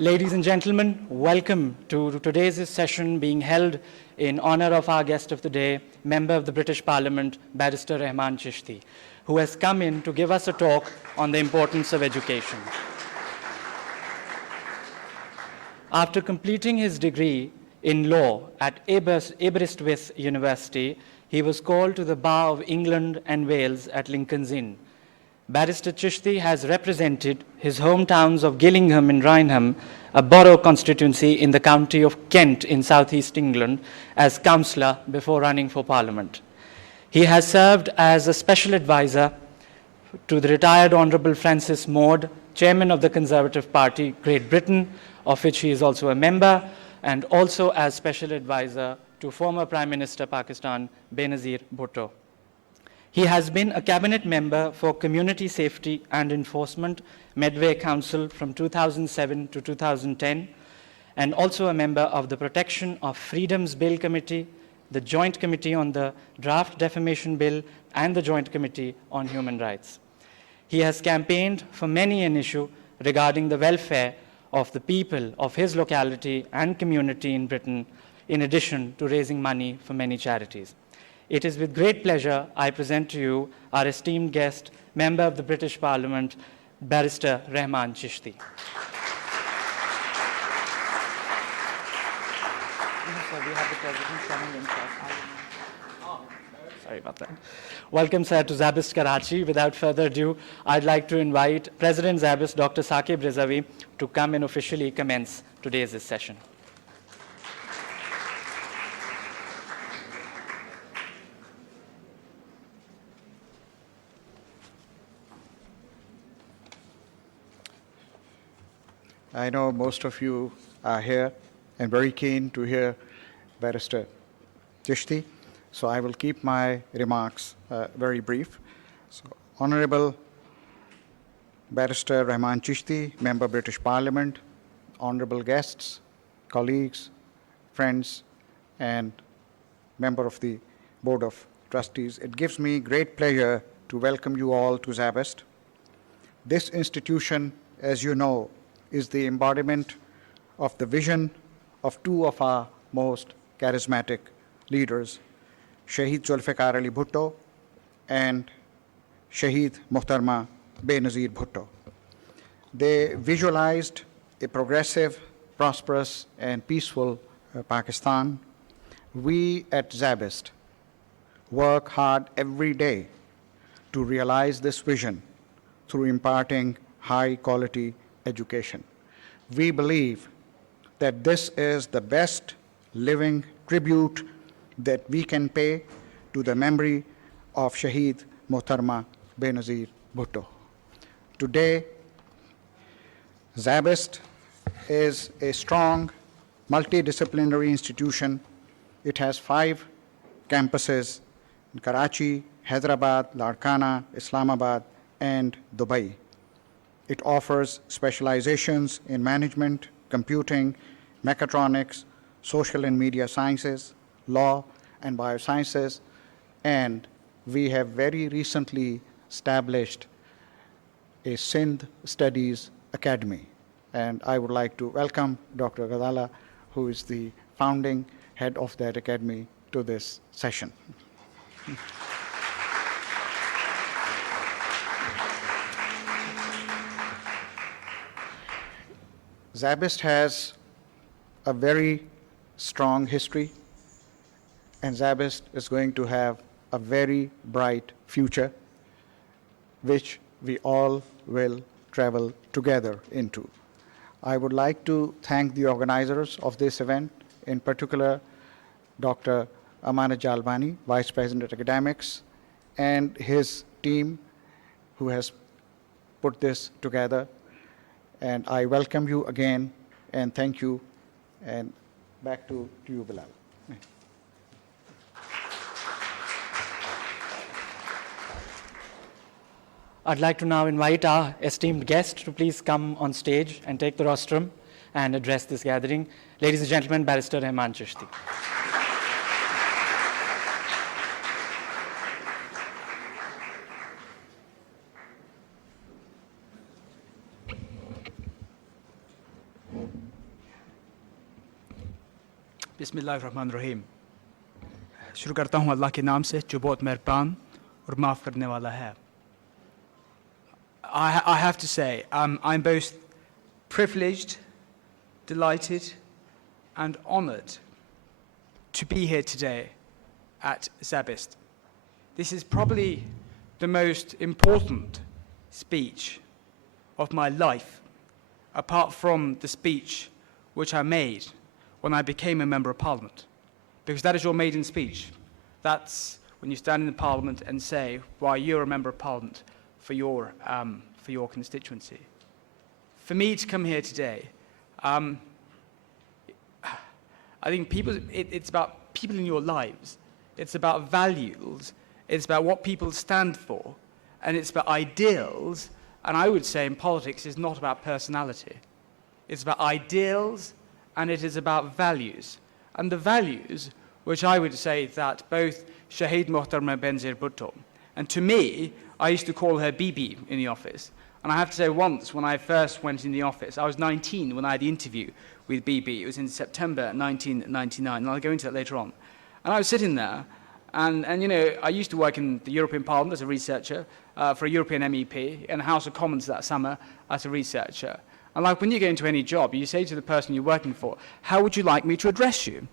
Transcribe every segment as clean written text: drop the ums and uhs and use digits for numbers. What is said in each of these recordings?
Ladies and gentlemen, welcome to today's session being held in honor of our guest of the day, Member of the British Parliament, Barrister Rehman Chishti, who has come in to give us a talk on the importance of education. After completing his degree in law at Aberystwyth University, he was called to the Bar of England and Wales at Lincoln's Inn. Barrister Chishti has represented his hometowns of Gillingham and Rainham, a borough constituency in the county of Kent in southeast England, as councillor before running for Parliament. He has served as a special advisor to the retired Honourable Francis Maude, chairman of the Conservative Party, Great Britain, of which he is also a member, and also as special advisor to former Prime Minister Pakistan, Benazir Bhutto. He has been a cabinet member for Community Safety and Enforcement, Medway Council from 2007 to 2010, and also a member of the Protection of Freedoms Bill Committee, the Joint Committee on the Draft Defamation Bill, and the Joint Committee on Human Rights. He has campaigned for many an issue regarding the welfare of the people of his locality and community in Britain, in addition to raising money for many charities. It is with great pleasure I present to you our esteemed guest, Member of the British Parliament, Barrister Rehman Chishti. Sorry about that. Welcome, sir, to SZABIST Karachi. Without further ado, I'd like to invite President SZABIST, Dr. Saqib Rizavi, to come and officially commence today's session. I know most of you are here and very keen to hear Barrister Chishti, so I will keep my remarks very brief. So, Honorable Barrister Rehman Chishti, Member British Parliament, honorable guests, colleagues, friends, and member of the Board of Trustees, it gives me great pleasure to welcome you all to SZABIST. This institution, as you know, is the embodiment of the vision of two of our most charismatic leaders, Shaheed Zulfikar Ali Bhutto and Shaheed Mohtarma Benazir Bhutto. They visualized a progressive, prosperous, and peaceful Pakistan. We at SZABIST work hard every day to realize this vision through imparting high-quality education. We believe that this is the best living tribute that we can pay to the memory of Shaheed Mohtarma Benazir Bhutto. Today, SZABIST is a strong, multidisciplinary institution. It has 5 campuses in Karachi, Hyderabad, Larkana, Islamabad, and Dubai. It offers specializations in management, computing, mechatronics, social and media sciences, law, and biosciences, and we have very recently established a Sindh Studies Academy. And I would like to welcome Dr. Ghazala, who is the founding head of that academy, to this session. SZABIST has a very strong history, and SZABIST is going to have a very bright future, which we all will travel together into. I would like to thank the organizers of this event, in particular Dr. Amanat Jalbani, Vice President of Academics, and his team who has put this together. And I welcome you again, and thank you, and back to you, Bilal. I'd like to now invite our esteemed guest to please come on stage and take the rostrum and address this gathering. Ladies and gentlemen, Barrister Rehman Chishti. बिस्मिल्लाहिर्रहमानिर्रहीम शुरू करता हूँ अल्लाह के नाम से जो बहुत मेहरबान और माफ़ करने वाला है. I have to say, I'm both privileged, delighted, and honored to be here today at SZABIST. This is probably the most important speech of my life, apart from the speech which I made when I became a Member of Parliament. Because that is your maiden speech. That's when you stand in the Parliament and say why you're a Member of Parliament for your constituency. For me to come here today, I think it's about people in your lives. It's about values. It's about what people stand for. And it's about ideals. And I would say in politics, it's not about personality. It's about ideals, and it is about values. And the values, which I would say that both Shaheed, Mohtarma, Benazir, Bhutto, and to me, I used to call her Bibi in the office. And I have to say once, when I first went in the office, I was 19 when I had the interview with Bibi. It was in September 1999, and I'll go into that later on. And I was sitting there, and you know, I used to work in the European Parliament as a researcher for a European MEP, in the House of Commons that summer as a researcher. And like when you go into any job, you say to the person you're working for, how would you like me to address you?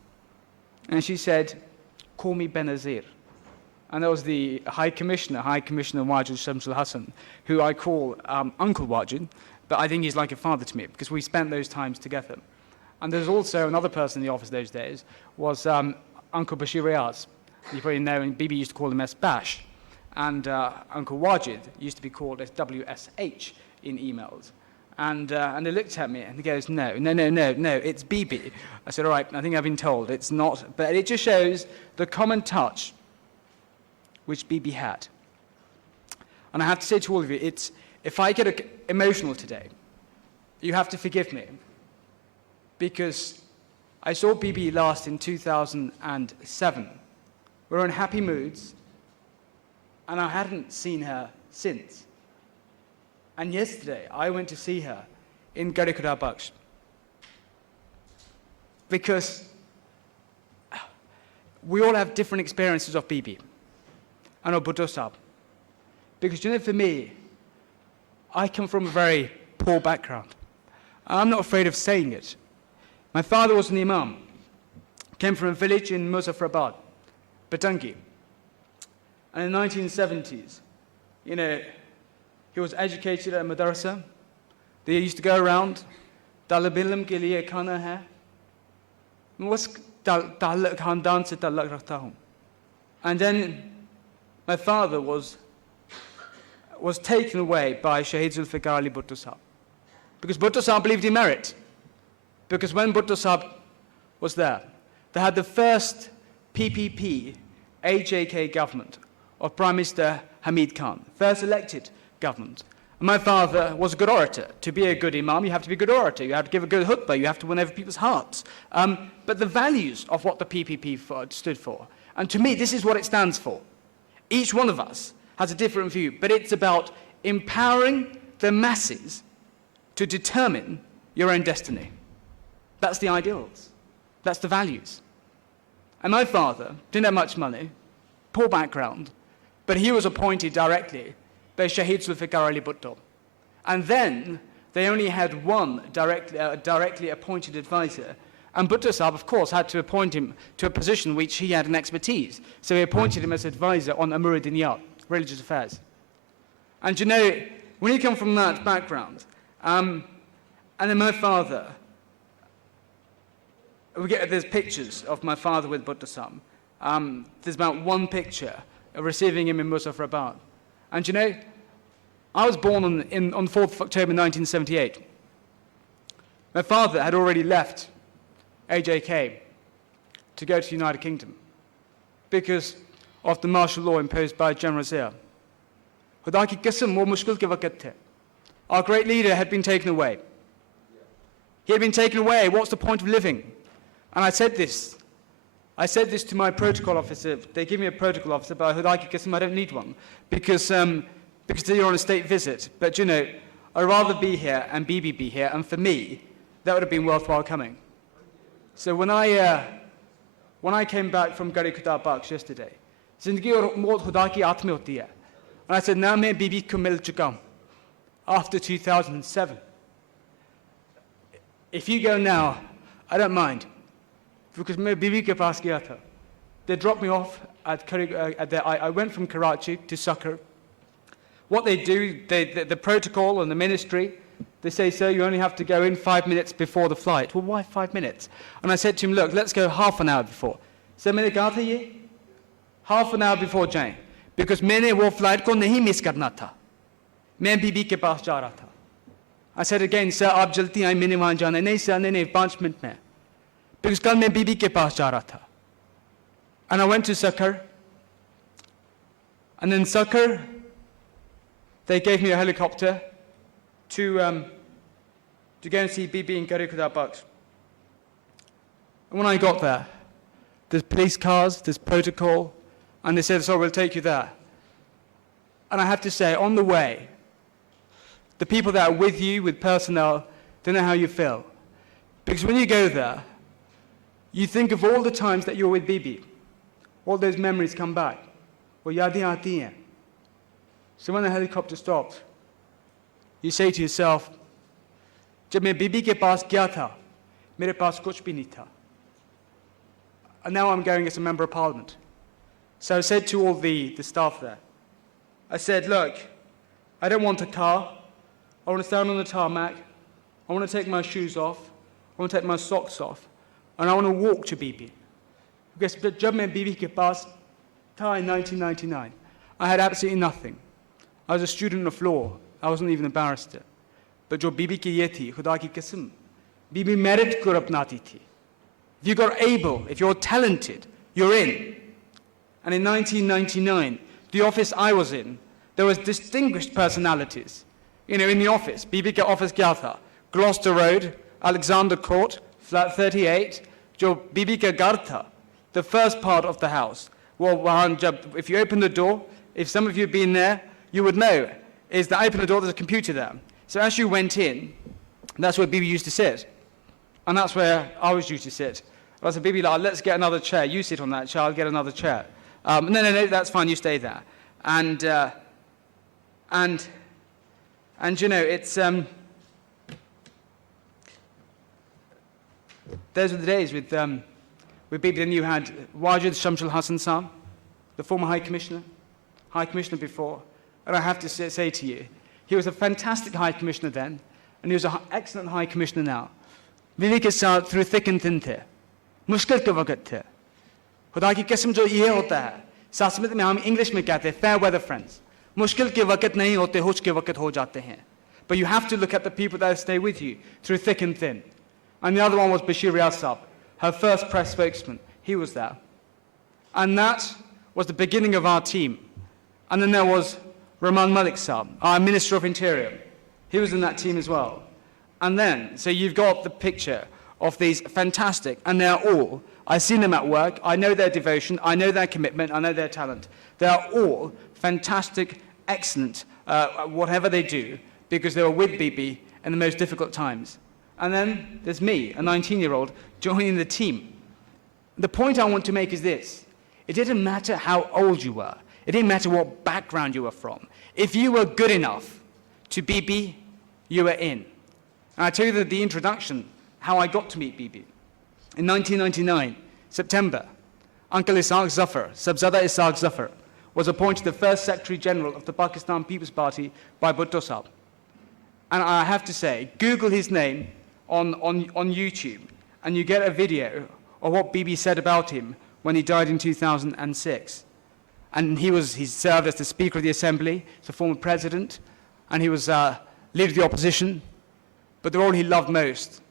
And she said, call me Benazir. And that was the High Commissioner Wajid Shamsul Hassan, who I call Uncle Wajid, but I think he's like a father to me because we spent those times together. And there's also another person in the office those days, was Uncle Bashir Riaz. You probably know, and Bibi used to call him S. Bash. And Uncle Wajid used to be called as WSH in emails. And they looked at me and he goes, no, it's Bibi. I said, all right, I think I've been told. It's not, but it just shows the common touch which Bibi had. And I have to say to all of you, if I get emotional today, you have to forgive me. Because I saw Bibi last in 2007. We were in happy moods, and I hadn't seen her since. And yesterday, I went to see her in Garikura Baksh. Because we all have different experiences of Bibi and of Bhutto Sahab. Because, you know, for me, I come from a very poor background. I'm not afraid of saying it. My father was an imam, came from a village in Muzaffarabad, Batangi. And in the 1970s, you know, he was educated at a madrasa. They used to go around, talib ilm ke liye khana hai. Ta'alluq khandan se ta'alluq rakhta hoon. And then my father was taken away by Shaheed Zulfikar Ali Bhutto Sahab. Because Bhutto Sahab believed in merit. Because when Bhutto Sahab was there, they had the first PPP AJK government of Prime Minister Hamid Khan, first elected government. And my father was a good orator. To be a good imam, you have to be a good orator. You have to give a good khutbah. You have to win over people's hearts. But the values of what the PPP stood for, and to me, this is what it stands for. Each one of us has a different view, but it's about empowering the masses to determine your own destiny. That's the ideals. That's the values. And my father didn't have much money, poor background, but he was appointed directly by Shaheed Zulfikar Ali Bhutto. And then they only had one directly appointed advisor. And Bhutto Sahab, of course, had to appoint him to a position which he had an expertise. So he appointed him as advisor on Amur Diniyat, religious affairs. And you know, when you come from that background, and then my father, there's pictures of my father with Bhutto Sahab. There's about one picture of receiving him in Muzaffarabad. And you know, I was born on 4th of October 1978. My father had already left AJK to go to the United Kingdom because of the martial law imposed by General Zia. Khuda ki qasam, wo mushkil ke waqt the. Our great leader had been taken away. He had been taken away. What's the point of living? And I said this to my protocol officer. They give me a protocol officer, but Khuda ki qasam, I don't need one because you're on a state visit. But you know, I'd rather be here and Bibi be here, and for me, that would have been worthwhile coming. So when I when I came back from Gari Khuda Baksh yesterday, Zindagi aur maut Khuda ki haath mein hoti hai. And I said, now main Bibi ko mil chuka hu, after 2007. If you go now, I don't mind, because main Bibi ke paas gaya tha. They dropped me off I went from Karachi to Sukkar. What they do, the protocol and the ministry, they say, sir, you only have to go in 5 minutes before the flight. Well, why 5 minutes? And I said to him, look, let's go half an hour before. So maine kaha tha ye? Half an hour before jaye. Because maine wo flight ko nahi miss karna tha. Main Bibi ke paas ja raha tha. I said again, sir, aap jalti aaye, maine wahan jana hai. Nahi sir, nahi, 5 minute mein. Because kal main Bibi ke paas ja raha tha. And I went to Sukkar. And in Sukkar, they gave me a helicopter to go and see Bibi in Gari Khuda Baksh. And when I got there, there's police cars, there's protocol, and they said, so we'll take you there. And I have to say, on the way, the people that are with you, with personnel, don't know how you feel. Because when you go there, you think of all the times that you're with Bibi. All those memories come back. Well, yadi aati hain. So when the helicopter stopped, you say to yourself, jab main Bibi ke paas gaya tha, mere paas kuch bhi nahi tha. And now I'm going as a member of parliament. So I said to all the staff there, I said, look, I don't want a car. I want to stand on the tarmac. I want to take my shoes off. I want to take my socks off. And I want to walk to Bibi. Because jab main Bibi ke paas tha in 1999, I had absolutely nothing. I was a student of law. I wasn't even a barrister. But jo Bibi ki ye thi, Khuda ki qisam, Bibi merit ko apnati thi. If you got able, if you're talented, you're in. And in 1999, the office I was in, there was distinguished personalities. You know, in the office, Bibi ke office kya tha? Gloucester Road, Alexander Court, flat 38, jo Bibi ke gar tha, the first part of the house. Well, if you open the door, if some of you have been there, you would know, is that I open the door, there's a computer there. So as you went in, that's where Bibi used to sit. And that's where I was used to sit. I said, Bibi, let's get another chair. You sit on that chair, I'll get another chair. No, that's fine, you stay there. And you know, it's, those were the days with Bibi. Then you had Wajid Shamsul Hassan Sam, the former High Commissioner before. And I have to say to you, he was a fantastic High Commissioner then, and he was an excellent High Commissioner now. Bibi ke saath through thick and thin the, mushkil ke waqt the. Khuda ki qisam jo ye hota hai, Sanskrit mein hum English mein kehte hain, fair weather friends. Mushkil ke waqt nahi hote, hush ke waqt ho jate hain. But you have to look at the people that stay with you through thick and thin. And the other one was Bashir Riyaz Saab, her first press spokesman. He was there. And that was the beginning of our team. And then there was Rehman Malik Saab, our Minister of Interior. He was in that team as well. And then, so you've got the picture of these fantastic, and they're all, I've seen them at work, I know their devotion, I know their commitment, I know their talent. They are all fantastic, excellent, whatever they do, because they were with Bibi in the most difficult times. And then there's me, a 19-year-old, joining the team. The point I want to make is this. It didn't matter how old you were. It didn't matter what background you were from. If you were good enough to Bibi, you were in. And I tell you that the introduction, how I got to meet Bibi. In 1999, September, Uncle Ishaq Zafar, Sabzada Ishaq Zafar, was appointed the first Secretary General of the Pakistan People's Party by Bhutto Saab. And I have to say, Google his name on YouTube, and you get a video of what Bibi said about him when he died in 2006. And he served as the Speaker of the Assembly, as the former President, and he was leader of the opposition. But the role he loved most,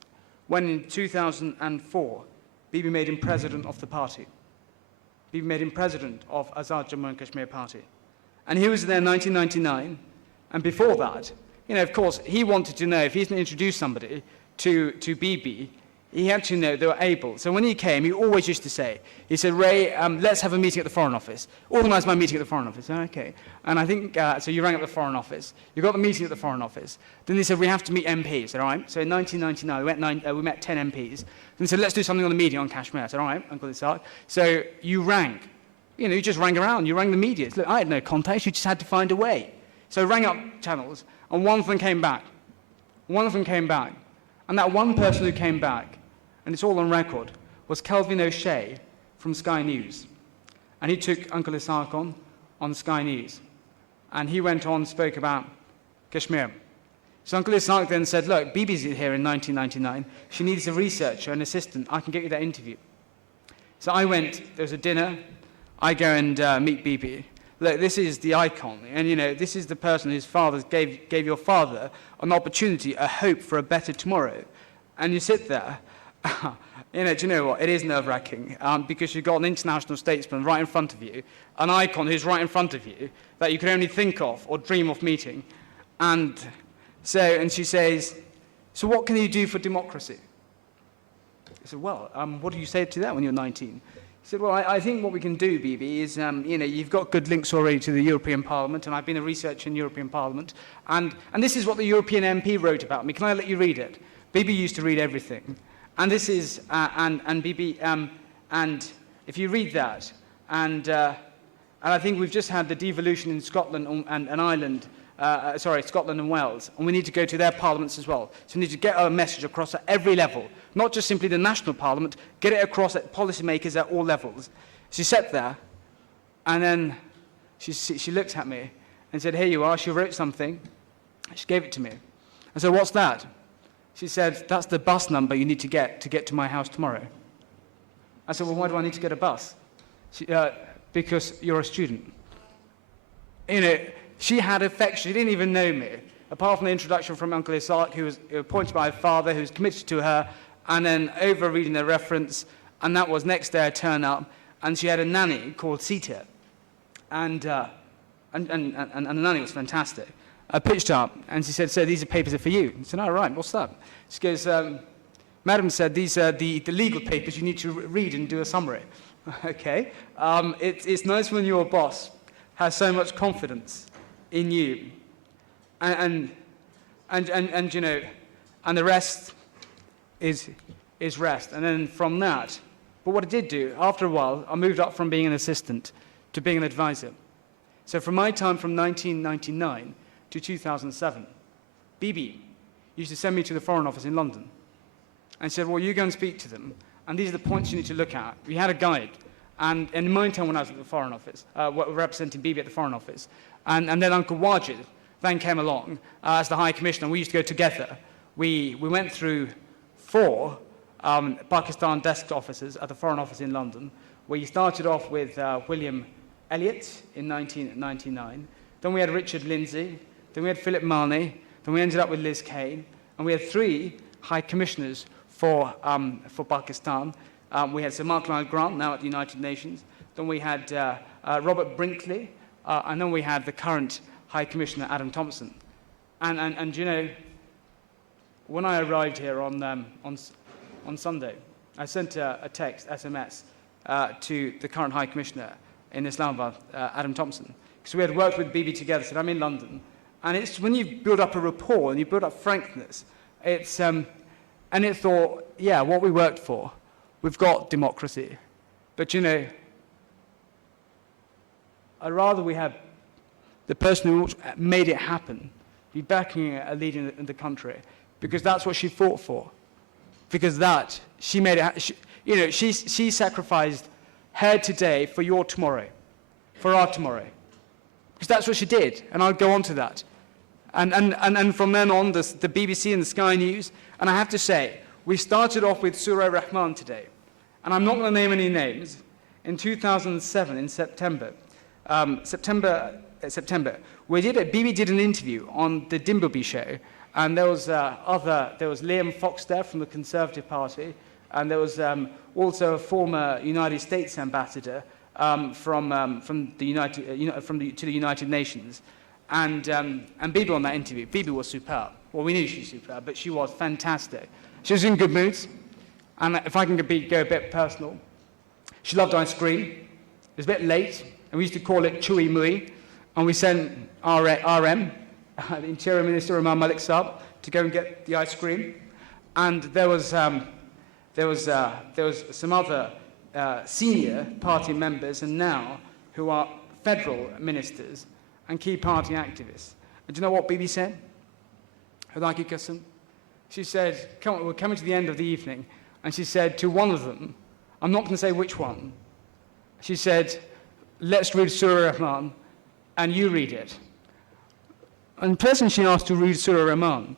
when in 2004, Bibi made him President of the party. Bibi made him President of Azad Jammu and Kashmir Party. And he was there in 1999, and before that, you know, of course, he wanted to know if he's going to introduce somebody to Bibi, he had to know they were able. So when he came, he always used to say, he said, Ray, let's have a meeting at the Foreign Office. Organise my meeting at the Foreign Office. Okay. And I think, so you rang up the Foreign Office. You got the meeting at the Foreign Office. Then they said, we have to meet MPs. I said, all right. So in 1999, we met 10 MPs. Then they said, let's do something on the media on Kashmir. I said, all right, Uncle Isaac. So you rang. You just rang around. You rang the media. Look, I had no contacts. You just had to find a way. So I rang up channels, and one of them came back. One of them came back. And that one person who came back, and it's all on record, was Kelvin O'Shea from Sky News. And he took Uncle Isaac on Sky News. And he went on and spoke about Kashmir. So Uncle Isaac then said, look, Bibi's here in 1999. She needs a researcher, an assistant. I can get you that interview. So I went, there was a dinner. I go and meet Bibi. Look, this is the icon. And, this is the person whose father gave your father an opportunity, a hope for a better tomorrow. And you sit there. Do you know what? It is nerve-wracking because you've got an international statesman right in front of you, an icon who's right in front of you that you could only think of or dream of meeting. And she says, so what can you do for democracy? I said, well, what do you say to that when you're 19? He said, well, I think what we can do, Bibi, is, you've got good links already to the European Parliament, and I've been a researcher in European Parliament, and this is what the European MP wrote about me. Can I let you read it? Bibi used to read everything. And this is, and Bibi, and if you read that, and I think we've just had the devolution in Scotland and Ireland, Scotland and Wales, and we need to go to their parliaments as well. So we need to get our message across at every level, not just simply the national parliament, get it across at policymakers at all levels. She sat there, and then she looked at me and said, here you are. She wrote something. She gave it to me. I said, what's that? She said, that's the bus number you need to get to my house tomorrow. I said, well, why do I need to get a bus? Because you're a student. She had affection. She didn't even know me, apart from the introduction from Uncle Isaac, who was appointed by her father, who was committed to her, and then over reading the reference, and that was next day I turn up, and she had a nanny called Sita, and the nanny was fantastic. I pitched up, and she said, so these papers are for you. I said, oh, right, what's that? She goes, Madam said, these are the legal papers you need to read and do a summary. Okay. It's nice when your boss has so much confidence in you. And the rest is rest. And then from that, but what I did do, after a while, I moved up from being an assistant to being an advisor. So from my time from 1999 to 2007, Bibi used to send me to the Foreign Office in London and said, well, you go and speak to them, and these are the points you need to look at. We had a guide. And in my time when I was at the Foreign Office, representing Bibi at the Foreign Office, and then Uncle Wajid then came along as the High Commissioner, and we used to go together. We went through 4 Pakistan desk officers at the Foreign Office in London. We started off with William Elliott in 1999. Then we had Richard Lindsay. Then we had Philip Marney. Then we ended up with Liz Kane. And we had 3 High Commissioners for Pakistan. We had Sir Mark Lyle Grant, now at the United Nations. Then we had Robert Brinkley. And then we had the current High Commissioner, Adam Thompson. And when I arrived here on Sunday, I sent a text, SMS, to the current High Commissioner in Islamabad, Adam Thompson. Because we had worked with Bibi together, said, I'm in London. And it's when you build up a rapport and you build up frankness, it's, and it thought, yeah, what we worked for, we've got democracy. But I'd rather we have the person who made it happen be backing a leader in the country, because that's what she fought for. Because she made it, she sacrificed her today for your tomorrow, for our tomorrow. Because that's what she did, and I'll go on to that. And from then on, the BBC and the Sky News, and I have to say, we started off with Surah Rehman today, and I'm not going to name any names. In 2007, in September, Bibi did an interview on the Dimbleby show, and there was Liam Fox there from the Conservative Party, and there was also a former United States ambassador to the United Nations, and Bibi on that interview. Bibi was superb. Well, we knew she was superb, but she was fantastic. She was in good moods, And if I can go a bit personal, she loved ice cream. It was a bit late, and we used to call it Chewy Mui. And we sent RM, the Interior Minister Rehman Malik Saab, to go and get the ice cream. And there was some other senior party members, and now who are federal ministers and key party activists. And do you know what Bibi said? Hudaki Kasam. She said, we're coming to the end of the evening, and she said to one of them, I'm not going to say which one, she said, let's read Surah Rahman, and you read it. And the person she asked to read Surah Rahman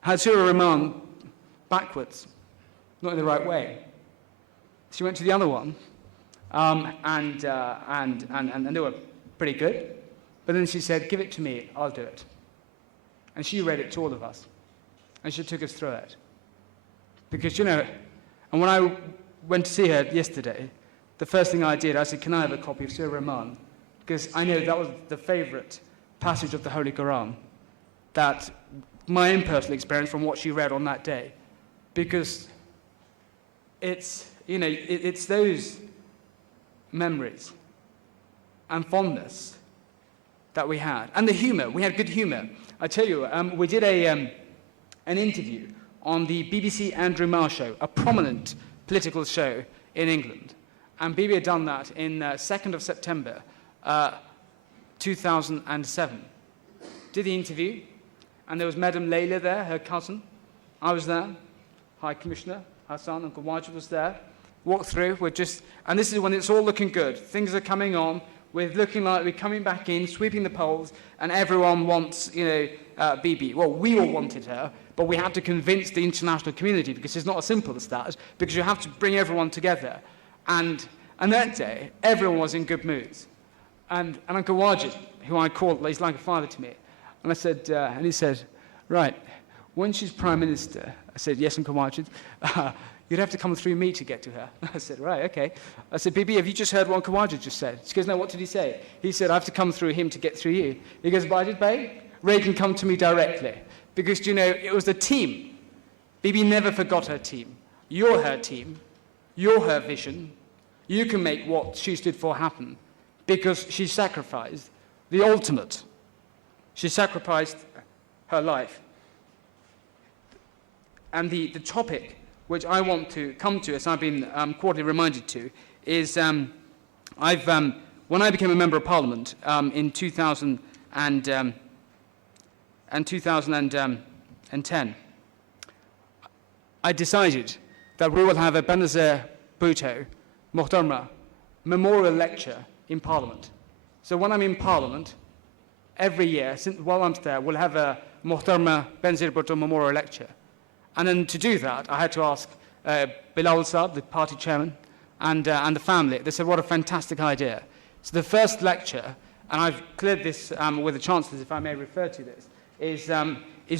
had Surah Rahman backwards, not in the right way. She went to the other one, and they were pretty good. But then she said, give it to me, I'll do it. And she read it to all of us. And she took us through it. Because, and when I went to see her yesterday, the first thing I did, I said, can I have a copy of Surah Rahman? Because I know that was the favorite passage of the Holy Quran, that my own personal experience from what she read on that day. Because it's those memories and fondness that we had. And the humor, we had good humor. I tell you, we did an interview on the BBC Andrew Marr show, a prominent political show in England. And Bibi had done that in 2nd of September, 2007. Did the interview, and there was Madam Layla there, her cousin. I was there, High Commissioner Hassan, Uncle Wajid was there. Walked through, and this is when it's all looking good. Things are coming on, we're looking like we're coming back in, sweeping the polls, and everyone wants, Bibi. Well, we all wanted her, but we had to convince the international community, because it's not as simple as that, because you have to bring everyone together. And that day, everyone was in good moods. And Uncle Wajid, who I called, he's like a father to me. And I said, and he said, right, when she's Prime Minister, I said, yes, Uncle Wajid, you'd have to come through me to get to her. I said, right, okay. I said, Bibi, have you just heard what Uncle Wajid just said? She goes, no, what did he say? He said, I have to come through him to get through you. He goes, Wajid Bey, Ray can come to me directly. Because, it was the team. Bibi never forgot her team. You're her team. You're her vision. You can make what she stood for happen. Because she sacrificed the ultimate. She sacrificed her life. And the topic which I want to come to, as I've been quarterly reminded to, is when I became a member of Parliament in 2010, I decided that we will have a Benazir Bhutto Mohtarma memorial lecture in Parliament. So when I'm in Parliament, every year, while I'm there, we'll have a Mohtarma Benazir Bhutto memorial lecture. And then to do that, I had to ask Bilal Saab, the party chairman, and the family. They said, what a fantastic idea. So the first lecture, and I've cleared this with the chancellors, if I may refer to this, is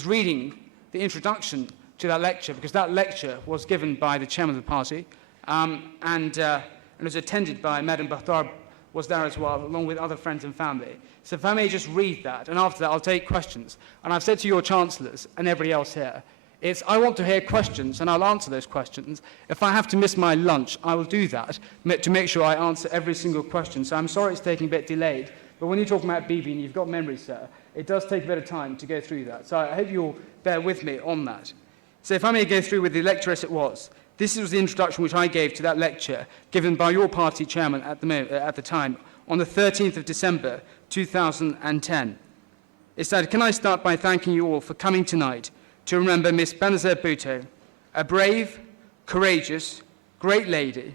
reading the introduction to that lecture, because that lecture was given by the chairman of the party, and was attended by Madam Bhutto, was there as well, along with other friends and family. So if I may just read that, and after that I'll take questions. And I've said to your chancellors and everybody else here, I want to hear questions, and I'll answer those questions. If I have to miss my lunch, I will do that to make sure I answer every single question. So I'm sorry it's taking a bit delayed, but when you're talking about Bibi and you've got memory, sir, it does take a bit of time to go through that. So I hope you'll bear with me on that. So if I may go through with the lecture as it was, this was the introduction which I gave to that lecture, given by your party chairman at the time, on the 13th of December, 2010. It said, can I start by thanking you all for coming tonight to remember Miss Benazir Bhutto, a brave, courageous, great lady,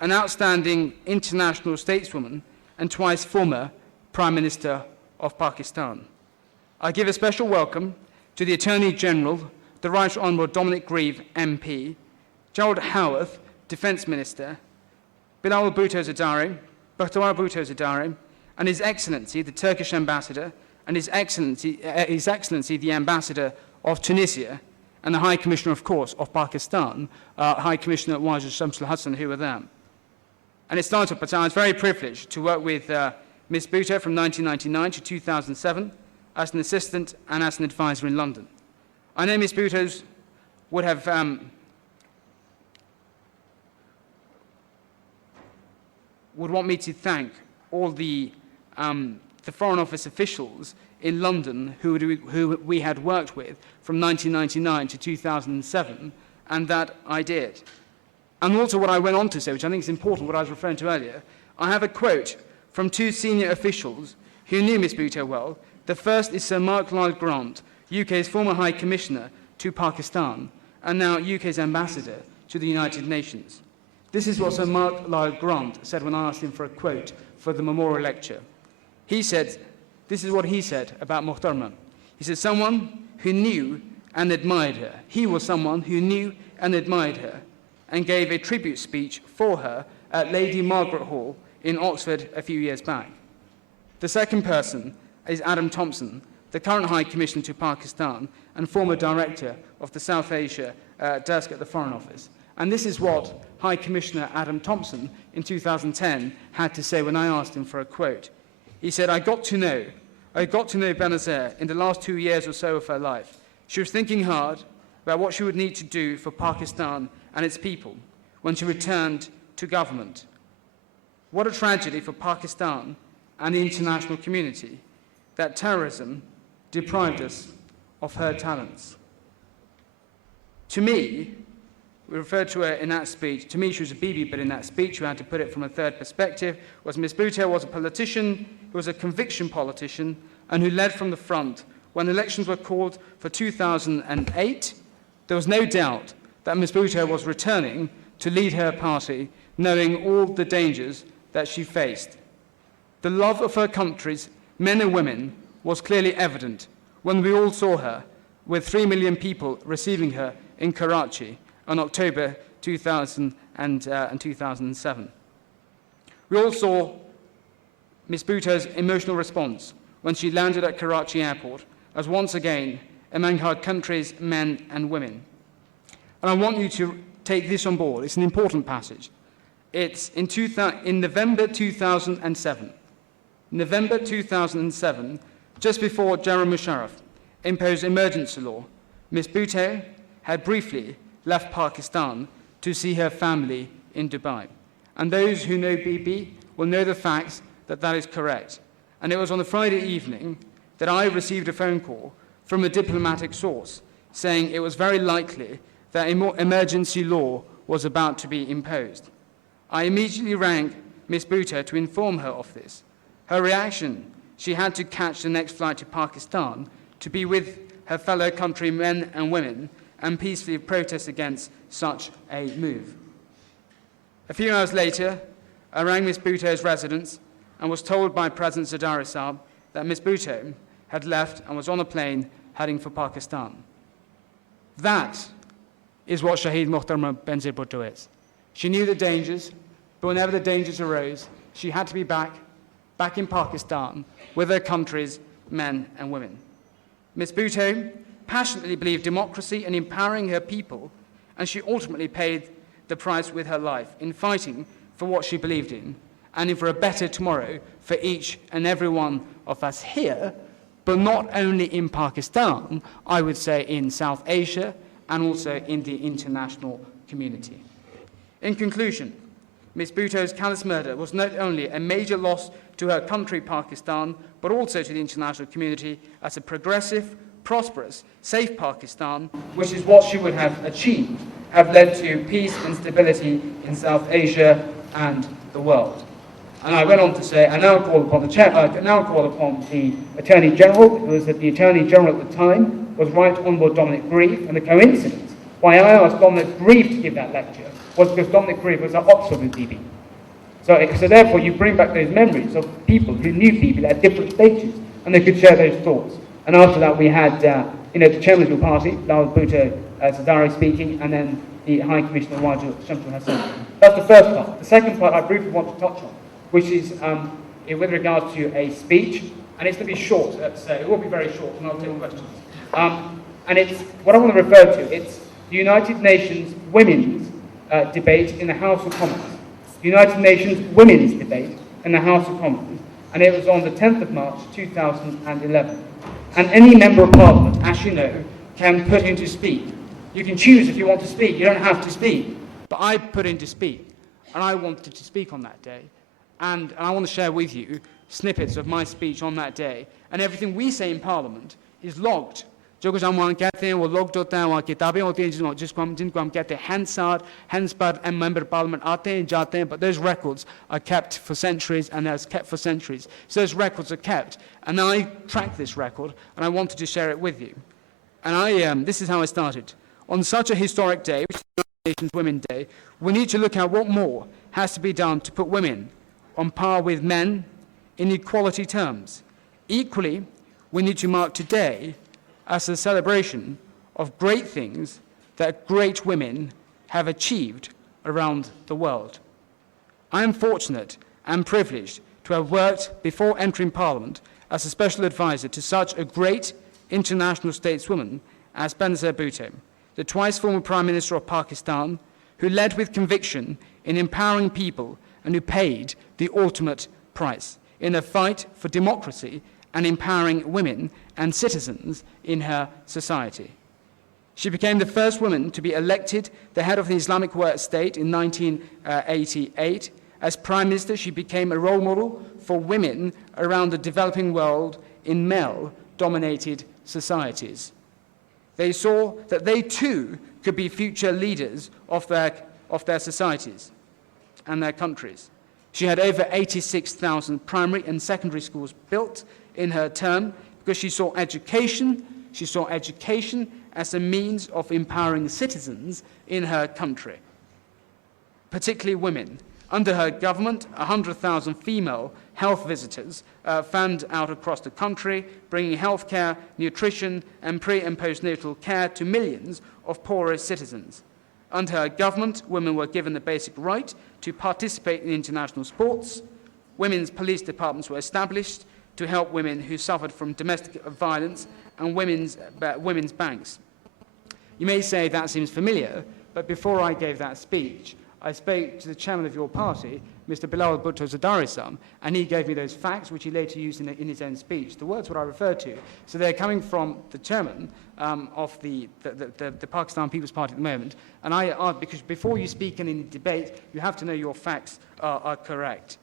an outstanding international stateswoman, and twice former Prime Minister of Pakistan. I give a special welcome to the Attorney General, the Right Honourable Dominic Grieve, MP, Gerald Howarth, Defence Minister, Bilal Bhutto Zardari, and His Excellency, the Turkish Ambassador, and His Excellency, the Ambassador of Tunisia, and the High Commissioner, of course, of Pakistan, High Commissioner Wajid Shamsul Hassan, who were there. And it started, but I was very privileged to work with Ms. Bhutto from 1999 to 2007 as an assistant and as an advisor in London. I know Ms. Bhutto would have would want me to thank all the Foreign Office officials in London who we had worked with from 1999 to 2007, and that I did. And also what I went on to say, which I think is important, what I was referring to earlier, I have a quote from two senior officials who knew Ms. Bhutto well. The first is Sir Mark Lyle Grant, UK's former High Commissioner to Pakistan, and now UK's Ambassador to the United Nations. This is what Sir Mark Lyle Grant said when I asked him for a quote for the memorial lecture. He said, this is what he said about Mohtarma. He said, someone who knew and admired her. He was someone who knew and admired her and gave a tribute speech for her at Lady Margaret Hall in Oxford a few years back. The second person is Adam Thompson, the current High Commissioner to Pakistan and former Director of the South Asia desk at the Foreign Office. And this is what High Commissioner Adam Thompson in 2010 had to say when I asked him for a quote. He said, I got to know Benazir in the last 2 years or so of her life. She was thinking hard about what she would need to do for Pakistan and its people when she returned to government. What a tragedy for Pakistan and the international community that terrorism deprived us of her talents. To me, we referred to her in that speech, to me she was a BB, but in that speech we had to put it from a third perspective, was Ms. Bhutto was a politician, who was a conviction politician, and who led from the front. When elections were called for 2008, there was no doubt that Ms. Bhutto was returning to lead her party, knowing all the dangers that she faced. The love of her country's men and women was clearly evident when we all saw her, with 3 million people receiving her in Karachi in October 2000 and 2007. We all saw Ms. Bhutto's emotional response when she landed at Karachi airport as once again among her country's men and women. And I want you to take this on board. It's an important passage. It's in November 2007. November 2007, just before General Musharraf imposed emergency law, Ms. Bhutto had briefly left Pakistan to see her family in Dubai. And those who know BB will know the facts that that is correct. And it was on the Friday evening that I received a phone call from a diplomatic source saying it was very likely that emergency law was about to be imposed. I immediately rang Ms. Bhutto to inform her of this. Her reaction, she had to catch the next flight to Pakistan to be with her fellow countrymen and women and peacefully protest against such a move. A few hours later, I rang Ms. Bhutto's residence and was told by President Zardari that Ms. Bhutto had left and was on a plane heading for Pakistan. That is what Shaheed Mohtarma Benazir Bhutto is. She knew the dangers, but whenever the dangers arose, she had to be back in Pakistan with her country's men and women. Ms. Bhutto passionately believed democracy and empowering her people, and she ultimately paid the price with her life in fighting for what she believed in and for a better tomorrow for each and every one of us here, but not only in Pakistan, I would say in South Asia and also in the international community. In conclusion, Ms. Bhutto's callous murder was not only a major loss to her country, Pakistan, but also to the international community as a progressive, prosperous, safe Pakistan, which is what she would have achieved, have led to peace and stability in South Asia and the world. And I went on to say, I now call upon the Attorney General, who was the Attorney General at the time, was Right Honourable Dominic Grieve, and the coincidence why I asked Dominic Grieve to give that lecture was because Dominic Grieve was at Oxford with Bibi. So therefore you bring back those memories of people who knew Bibi at different stages, and they could share those thoughts. And after that we had the Chairman of the party, Lal Bhutto Zardari speaking, and then the High Commissioner Wajid Shamsul Hassan. That's the first part. The second part I briefly want to touch on, which is with regards to a speech, and it's going to be short, let's say. It will be very short, and I'll take questions. And it's what I want to refer to. It's the United Nations Women's Debate in the House of Commons. The United Nations Women's Debate in the House of Commons. And it was on the 10th of March, 2011. And any member of Parliament, as you know, can put in to speak. You can choose if you want to speak. You don't have to speak. But I put in to speak. And I wanted to speak on that day. And I want to share with you snippets of my speech on that day. And everything we say in Parliament is logged. जो कुछ हम वहाँ कहते हैं वो logged होता है, वहाँ किताबें होती हैं जिनको हम कहते हैं Hansard, Hansard, and member of Parliament आते हैं जाते हैं, but those records are kept for centuries, and they're kept for centuries. So those records are kept, and I track this record, and I wanted to share it with you. And this is how I started. On such a historic day, which is the United Nations Women's Day, we need to look at what more has to be done to put women on par with men in equality terms. Equally, we need to mark today as a celebration of great things that great women have achieved around the world. I am fortunate and privileged to have worked before entering Parliament as a special advisor to such a great international stateswoman as Benazir Bhutto, the twice former Prime Minister of Pakistan, who led with conviction in empowering people and who paid the ultimate price in the fight for democracy and empowering women and citizens in her society. She became the first woman to be elected the head of the Islamic State in 1988. As Prime Minister, she became a role model for women around the developing world in male-dominated societies. They saw that they too could be future leaders of their societies and their countries. She had over 86,000 primary and secondary schools built in her term because she saw education as a means of empowering citizens in her country, particularly women. Under her government, 100,000 female health visitors fanned out across the country, bringing healthcare, nutrition, and pre- and postnatal care to millions of poorer citizens. Under her government, women were given the basic right to participate in international sports. Women's police departments were established to help women who suffered from domestic violence, and women's banks. You may say that seems familiar, but before I gave that speech, I spoke to the chairman of your party, Mr. Bilal Bhutto Zardari-san, and he gave me those facts, which he later used in his own speech. The words what I referred to. So they're coming from the chairman of the Pakistan People's Party at the moment. And I asked, because before you speak in any debate, you have to know your facts are correct.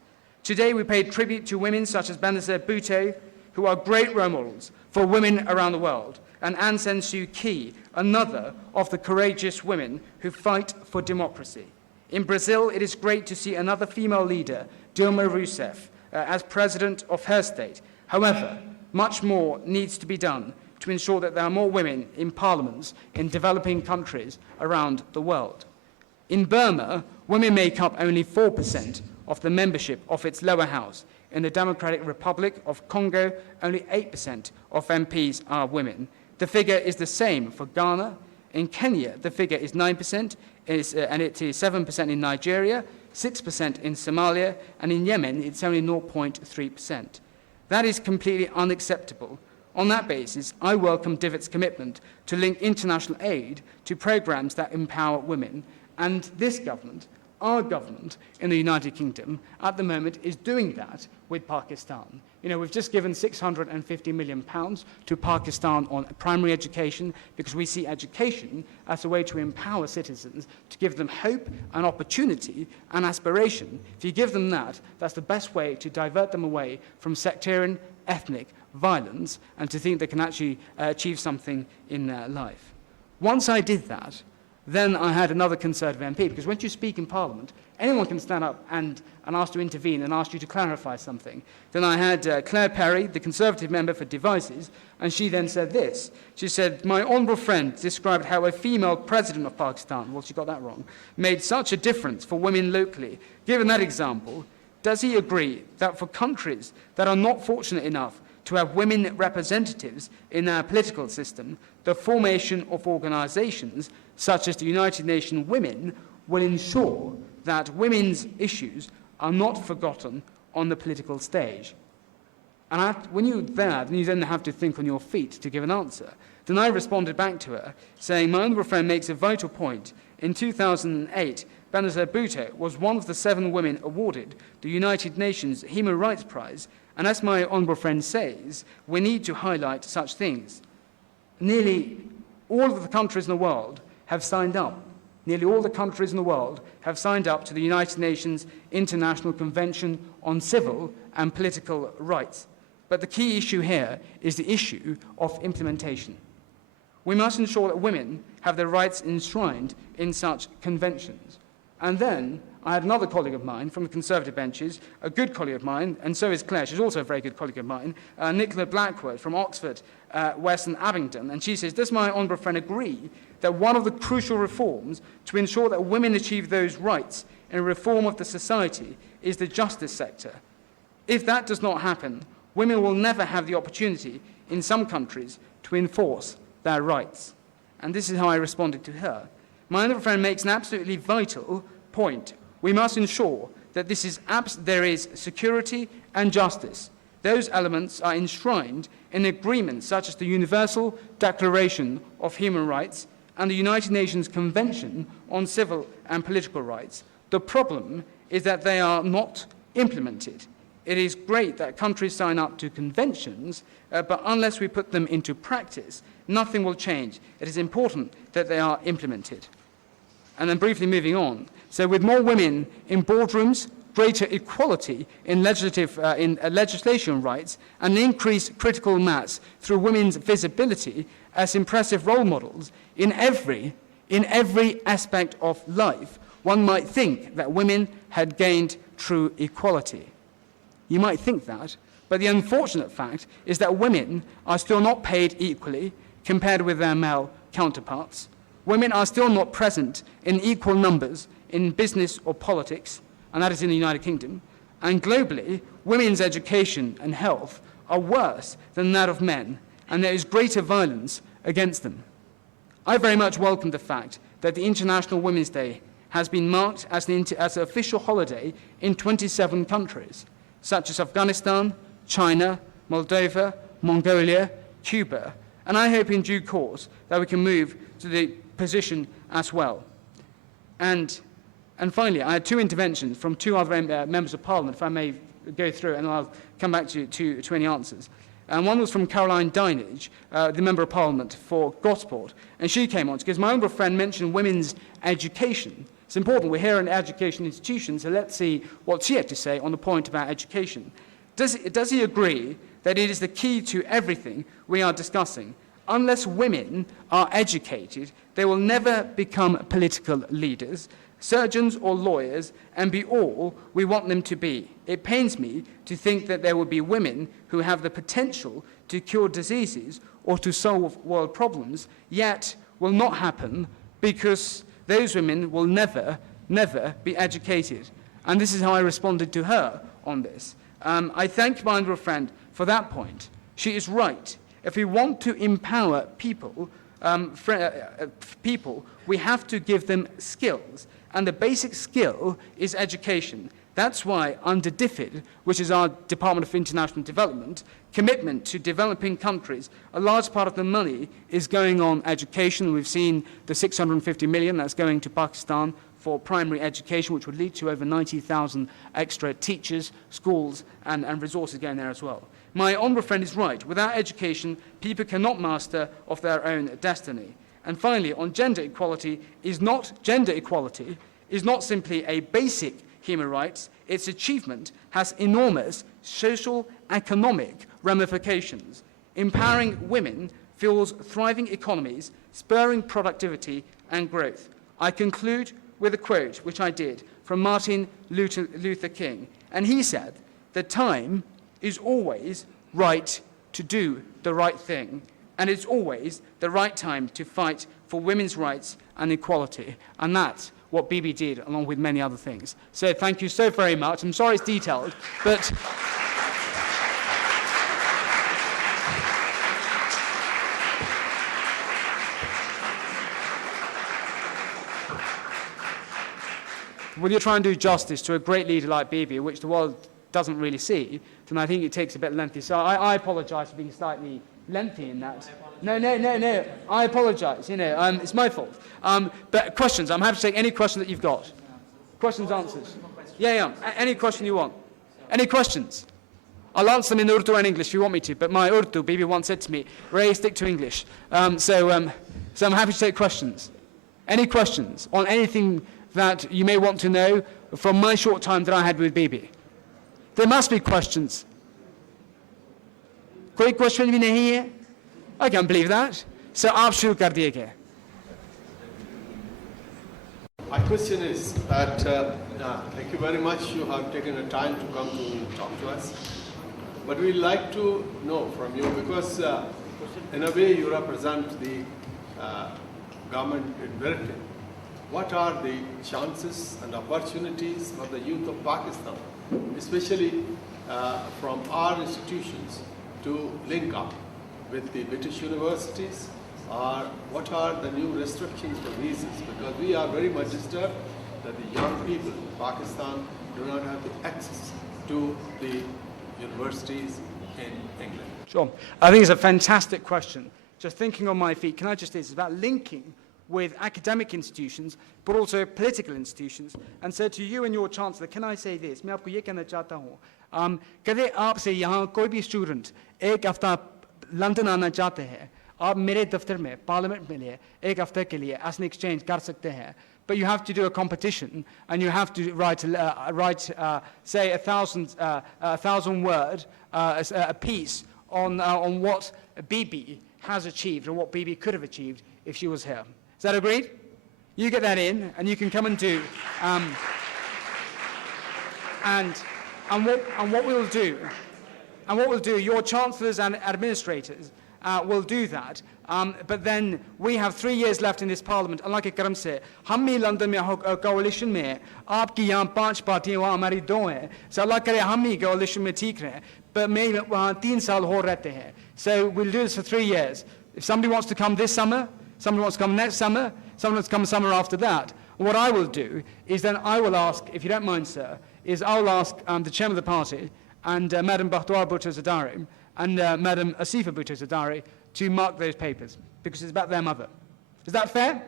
Today we pay tribute to women such as Benazir Bhutto, who are great role models for women around the world, and Aung San Suu Kyi, another of the courageous women who fight for democracy. In Brazil, it is great to see another female leader, Dilma Rousseff, as president of her state. However, much more needs to be done to ensure that there are more women in parliaments in developing countries around the world. In Burma, women make up only 4% of the membership of its lower house. In the Democratic Republic of Congo, only 8% of MPs are women. The figure is the same for Ghana. In Kenya, the figure is 9%, and it is 7% in Nigeria, 6% in Somalia, and in Yemen, it's only 0.3%. That is completely unacceptable. On that basis, I welcome DFID's commitment to link international aid to programs that empower women. And this government, our government in the United Kingdom, at the moment is doing that with Pakistan. You know, we've just given £650 million to Pakistan on primary education because we see education as a way to empower citizens, to give them hope and opportunity and aspiration. If you give them that, that's the best way to divert them away from sectarian, ethnic violence and to think they can actually achieve something in their life. Once I did that, then I had another Conservative MP, because when you speak in Parliament, anyone can stand up and ask to intervene and ask you to clarify something. Then I had Claire Perry, the Conservative member for Devices, and she then said this. She said, "My honourable friend described how a female president of Pakistan," well, she got that wrong, "made such a difference for women locally. Given that example, does he agree that for countries that are not fortunate enough to have women representatives in their political system, the formation of organisations such as the United Nations Women will ensure that women's issues are not forgotten on the political stage?" And when you're there, then you then have to think on your feet to give an answer. Then I responded back to her, saying, "My honourable friend makes a vital point. In 2008, Benazir Bhutto was one of the 7 women awarded the United Nations Human Rights Prize, and as my honourable friend says, we need to highlight such things. Nearly all of the countries in the world have signed up. nearly all the countries in the world have signed up to the United Nations International Convention on Civil and Political Rights. But the key issue here is the issue of implementation. We must ensure that women have their rights enshrined in such conventions. And then I had another colleague of mine from the Conservative benches, a good colleague of mine, and so is Claire, she's also a very good colleague of mine, Nicola Blackwood from Oxford, Western Abingdon, and she says, does my honourable friend agree that one of the crucial reforms to ensure that women achieve those rights in a reform of the society is the justice sector? If that does not happen, women will never have the opportunity in some countries to enforce their rights. And this is how I responded to her. My honourable friend makes an absolutely vital point. We must ensure that there is security and justice. Those elements are enshrined in agreements such as the Universal Declaration of Human Rights and the United Nations Convention on Civil and Political Rights. The problem is that they are not implemented. It is great that countries sign up to conventions, but unless we put them into practice, nothing will change. It is important that they are implemented. And then briefly moving on. So with more women in boardrooms, greater equality in legislation rights, and increased critical mass through women's visibility as impressive role models in every aspect of life, one might think that women had gained true equality. You might think that, but the unfortunate fact is that women are still not paid equally compared with their male counterparts. Women are still not present in equal numbers in business or politics, and that is in the United Kingdom. And globally, women's education and health are worse than that of men, and there is greater violence against them. I very much welcome the fact that the International Women's Day has been marked as an official holiday in 27 countries, such as Afghanistan, China, Moldova, Mongolia, Cuba, and I hope in due course that we can move to the position as well. And finally, I had two interventions from two other members of Parliament, if I may go through, and I'll come back to any answers. And one was from Caroline Dinage, the Member of Parliament for Gosport, and she came on because my own friend mentioned women's education. It's important, we're here in education institutions, so let's see what she had to say on the point about education. Does he agree that it is the key to everything we are discussing? Unless women are educated, they will never become political leaders, surgeons or lawyers, and be all we want them to be. It pains me to think that there will be women who have the potential to cure diseases or to solve world problems, yet will not happen because those women will never be educated. And this is how I responded to her on this. I thank my honourable friend for that point. She is right. If we want to empower people, we have to give them skills. And the basic skill is education. That's why under DFID, which is our Department of International Development, commitment to developing countries, a large part of the money is going on education. We've seen the 650 million that's going to Pakistan for primary education, which would lead to over 90,000 extra teachers, schools, and resources going there as well. My honourable friend is right. Without education, people cannot master of their own destiny. And finally, on gender equality is not simply a basic human rights. Its achievement has enormous social, economic ramifications. Empowering women fuels thriving economies, spurring productivity and growth. I conclude with a quote, which I did, from Martin Luther King. And he said, "The time is always right to do the right thing, and it's always the right time to fight for women's rights and equality." And that's what BB did, along with many other things. So thank you so very much. I'm sorry it's detailed, but when you're trying to do justice to a great leader like Bibi, which the world doesn't really see, then I think it takes a bit lengthy. So I apologise for being slightly lengthy in that. No. I apologise. It's my fault. But questions. I'm happy to take any question that you've got. Questions, answers. Yeah. Any question you want. Any questions? I'll answer them in Urdu and English if you want me to. But my Urdu, Bibi once said to me, "Ray, stick to English." So I'm happy to take questions. Any questions on anything that you may want to know from my short time that I had with Bibi? There must be questions. कोई question भी नहीं है? I can't believe that. So आप शुरू कर दिए. My question is that thank you very much. You have taken the time to come to talk to us. But we'd like to know from you, because in a way you represent the government in Britain. What are the chances and opportunities for the youth of Pakistan, especially from our institutions, to link up with the British universities? Or what are the new restrictions for visas? Because we are very much disturbed that the young people in Pakistan do not have the access to the universities in England. Sure. I think it's a fantastic question. Just thinking on my feet, can I just say it's about linking with academic institutions, but also political institutions. And so to you and your chancellor, can I say this? मैं आपको ये कहना चाहता हूँ. कदे आपसे यहाँ कोई भी student एक हफ्ता लंदन आना चाहते हैं, आप मेरे दफ्तर में पार्लियामेंट में लिए एक हफ्ते के लिए as an exchange कर सकते हैं. But you have to do a competition, and you have to write say 1,000 word a piece on what Bibi has achieved and what Bibi could have achieved if she was here. Is that agreed? You get that in, and you can come and do. And what we'll do, your chancellors and administrators will do that. But then we have 3 years left in this parliament. Allah ke karam se, hum hi London mein coalition mein hai. Aapki yahan 5 partiyan, wahan hamari 2 hain. So Allah kare hum hi coalition mein theek rahe. But maybe wahan 3 saal ho rehte hain. So we'll do this for 3 years. If somebody wants to come this summer, somebody wants to come next summer, someone wants to come summer after that, what I will do is then I will ask, if you don't mind, sir, is I will ask the chairman of the party and Madam Bhutto Zadari and Madam Asifa Bhutto Zadari to mark those papers, because it's about their mother. Is that fair?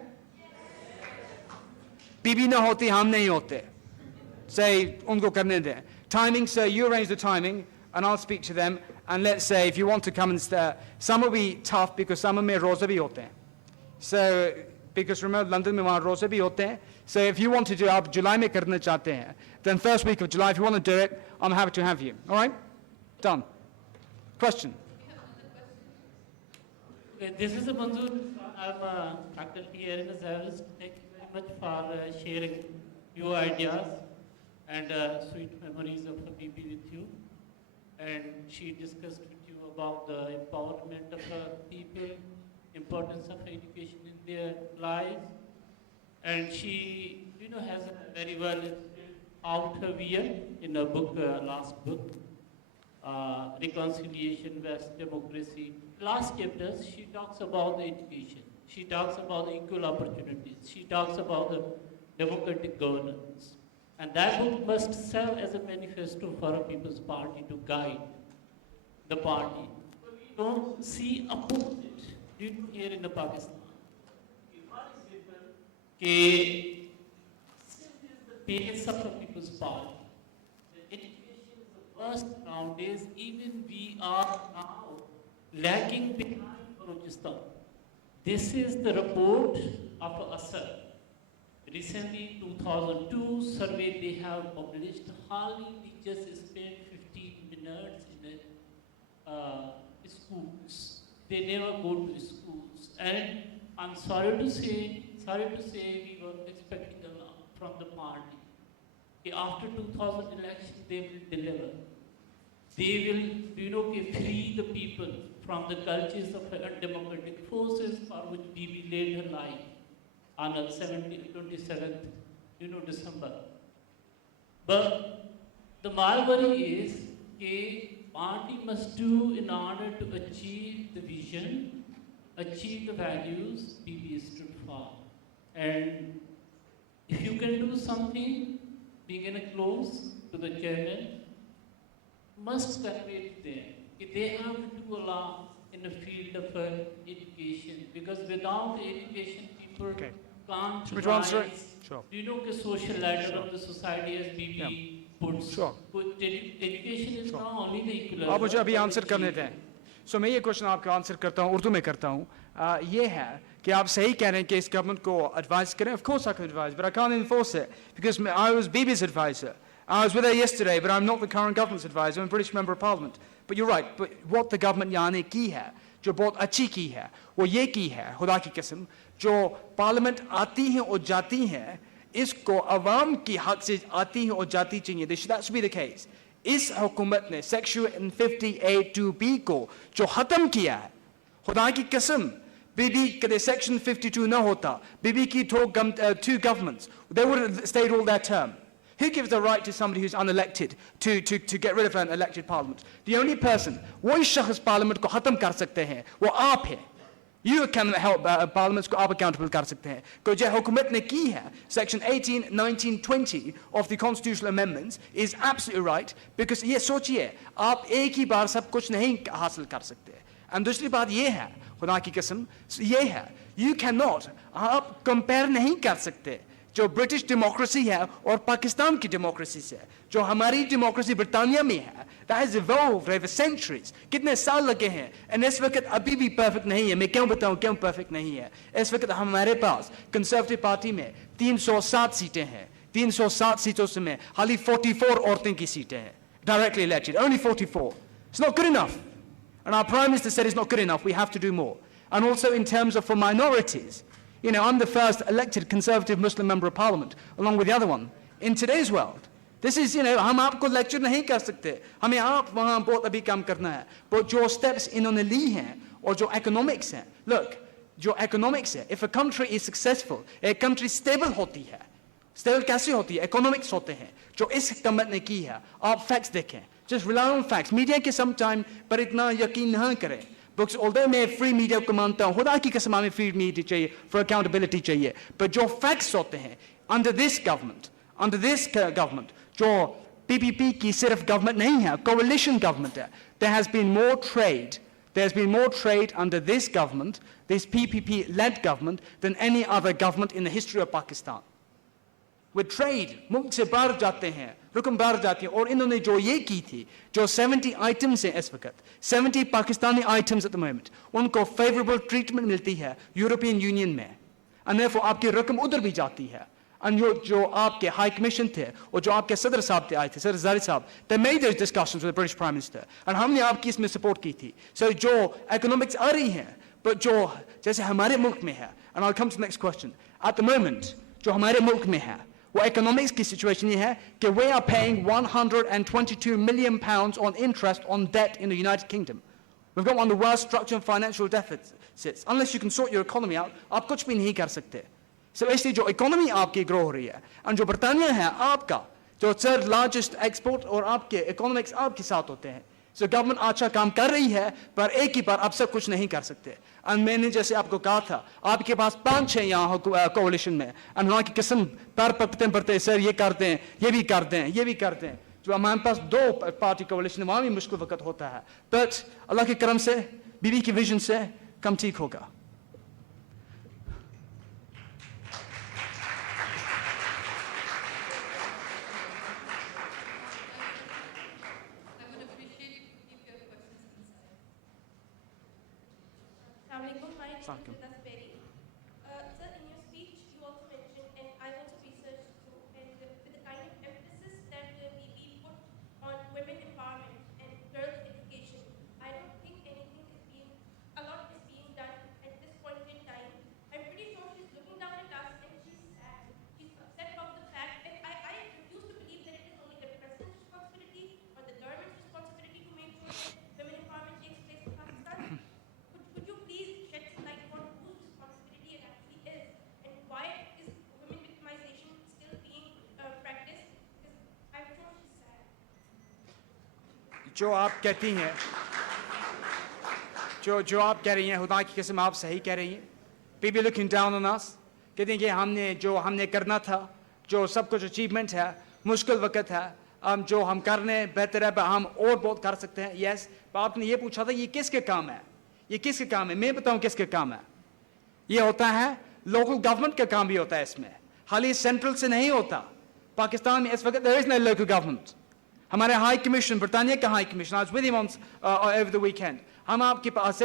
Bibi na hoti, hum nahi hote. Say, unko karne de. Timing, sir, you arrange the timing, and I'll speak to them, and let's say, if you want to come and stay, some will be tough, because some mein roza bhi hote. So, because remember, London mein wahan roza bhi hote. So if you want to do it, July mein karna chahte hain, then first week of July, if you want to do it, I'm happy to have you. All right? Done. Question? Okay, this is a Manzoor. I'm a faculty here in the SZABIST. Thank you very much for sharing your ideas and sweet memories of Habibi with you. And she discussed with you about the empowerment of people, importance of education in their lives. And she, has very well out her view in her book, last book, Reconciliation, West Democracy. Last chapters, she talks about the education. She talks about the equal opportunities. She talks about the democratic governance. And that book must serve as a manifesto for a People's Party to guide the party. We don't see opposite here in the Pakistan. Since the base of the People's Party, the education is the worst nowadays. Even we are now lagging behind Balochistan. This is the report of Asar. Recently, 2002 survey they have published. Hardly we just spend 15 minutes in schools. They never go to schools. And I'm sorry to say we were expecting a lot from the party. After 2000 election, they will deliver. They will, free the people from the cultures of undemocratic forces for which Bibi laid her life on the 27th, December. But the worry is that party must do in order to achieve the vision, achieve the values Bibi stood for. And if you can do something, begin a close to the chairman, must convey to them that they have to do a lot in the field of education, because without education, people can't rise. Sure. The social ladder of the society as Bibi puts. Sure. Education is not only the equal. आप मुझे अभी answer करने दें. सो मैं ये question आपका answer करता हूँ, उर्दू में करता हूँ. ये है कि आप सही कह रहे हैं कि इस गवर्नमेंट को एडवाइस करें. Of course I can advise, but I can't enforce it because I was Bibi's advisor. I was with her yesterday, but I'm not the current government's advisor. I'm a British member of Parliament. But you're right. But what the government यहाँ ने की है, जो बहुत अच्छी की है, वो ये की है, खुदा की कसम, जो पार्लियामेंट आती है और जाती है, इसको अवाम की हक से आती है और जाती चाहिए. That should be the case. इस हुकूमत ने सेक्शन 58(2)(b को जो खत्म किया है, खुदा की कसम, बीबी कदे section 52 न होता, बीबी की two governments, they would have stayed all their term. Who gives the right to somebody who's unelected to get rid of an elected parliament? The only person, वो इस शख्स पार्लियामेंट को खत्म कर सकते हैं, वो आप हैं. You can help parliaments को आप accountable कर सकते हैं. को जो हुकूमत ने की है, section 18, 19, 20 of the constitutional amendments is absolutely right, because ये सोचिए, आप एक ही बार सब कुछ नहीं हासिल कर सकते. And दूसरी बात ये है, खुदा की कसम, ये है, you cannot, आप compare नहीं कर सकते जो ब्रिटिश डेमोक्रेसी है और पाकिस्तान की डेमोक्रेसी से. जो हमारी डेमोक्रेसी ब्रिटानिया में है, that has evolved over centuries. कितने साल लगे हैं, and इस वक्त अभी भी perfect नहीं है. मैं क्यों बताऊं क्यों perfect नहीं है? इस वक्त हमारे पास कंजर्वेटिव पार्टी में 307 सीटें हैं. 307 सीटों से में हाली 44 औरतें की सीटें हैं, directly elected, only 44. It's not good enough. And our Prime Minister said it's not good enough, we have to do more. And also in terms of for minorities, you know, I'm the first elected conservative Muslim member of parliament, along with the other one, in today's world. This is, you know, हम आपको lecture नहीं कर सकते, हमें आप वहाँ बहुत अभी काम करना है. But जो steps इन्होंने ली हैं, और जो economics हैं, look, जो economics है, if a country is successful, a country stable होती है. Stable कैसे होती है? Economics होते हैं. जो इस गवर्नमेंट ने की है, आप facts देखें. Just rely on facts. Media के sometime पर इतना यकीन नहीं करें. Because although मैं free media को मानता हूँ, खुदा की कसम हमें free media चाहिए, for accountability चाहिए. But जो facts होते हैं, under this government, जो PPP की सिर्फ government नहीं है, coalition government है. There has been more trade. There's been more trade under this government, this PPP-led government, than any other government in the history of Pakistan. With trade, मुल्क से बाहर जाते हैं, रुकम बाहर जाती है, और इन्होंने जो ये की थी, जो 70 items हैं इस वक्त, 70 Pakistani items at the moment, उनको favorable treatment मिलती है European Union में, and therefore आपकी रकम उधर भी जाती है. And जो आपके High Commission थे, और जो आपके सदर साहब थे आए थे, सदर ज़ारी साहब, they made those discussions with the British Prime Minister, and हमने आपकी इसमें support की थी. So जो economics आ रही हैं, but जो जैसे हमारे मुल्क में है, and I'll come to the next question. At the moment, जो हमारे मुल्क में है, वो economics की situation ये है कि we are paying £122 million on interest on debt in the United Kingdom. We've got one of the worst structural and financial deficits. Unless you can sort your economy out, आप कुछ भी नहीं कर सकते. So इसलिए जो economy आपकी grow हो रही है, and जो ब्रिटानिया है आपका, जो third largest export और आपके economics आपके साथ होते हैं. So government अच्छा काम कर रही है, पर एक ही बार आप सब कुछ नहीं कर सकते. And मैंने जैसे आपको कहा था, आपके पास 5 हैं यहाँ coalition में, and वहाँ की किस्म पर पकड़ते सर ये करते हैं, ये भी करते हैं, ये भी करते हैं. जो हमारे पास 2 party coalition है, वहाँ भी मुश्किल वक्त होता है. But अल्लाह के करम से, बीबी की vision से कम ठीक होगा. Sir, in your speech, you also mentioned, and I also researched too, and with the kind of emphasis that we put on women empowerment and girls' education, I don't think a lot is being done at this point in time. I'm pretty sure she's looking down at us and she's sad. She's upset about the fact that I refuse to believe that it is only the president's responsibility or the government's responsibility to make sure that women empowerment takes place in Pakistan. Could you please shed some light on whose responsibility it actually is, and why is women victimization still being practiced? Because I'm sure she's sad. जो आप कहती हैं, जो आप कह रही हैं, खुदा की कसम आप सही कह रही हैं. People looking down on us, कहते हैं कि हमने करना था, जो सब कुछ achievement है, मुश्किल वक्त है, जो हम करने बेहतर है, हम और बहुत कर सकते हैं. Yes, पर आपने ये पूछा था ये किसके काम है? ये किसके काम है? मैं बताऊं किसके काम है. ये होता है लोकल गवर्नमेंट का काम भी होता है इसमें, हाली सेंट्रल से नहीं होता. पाकिस्तान में इस वक्त there is no local government. हमारे हाई कमीशन, ब्रिटानिया का high commission, I was with him over the weekend. हम आपके पास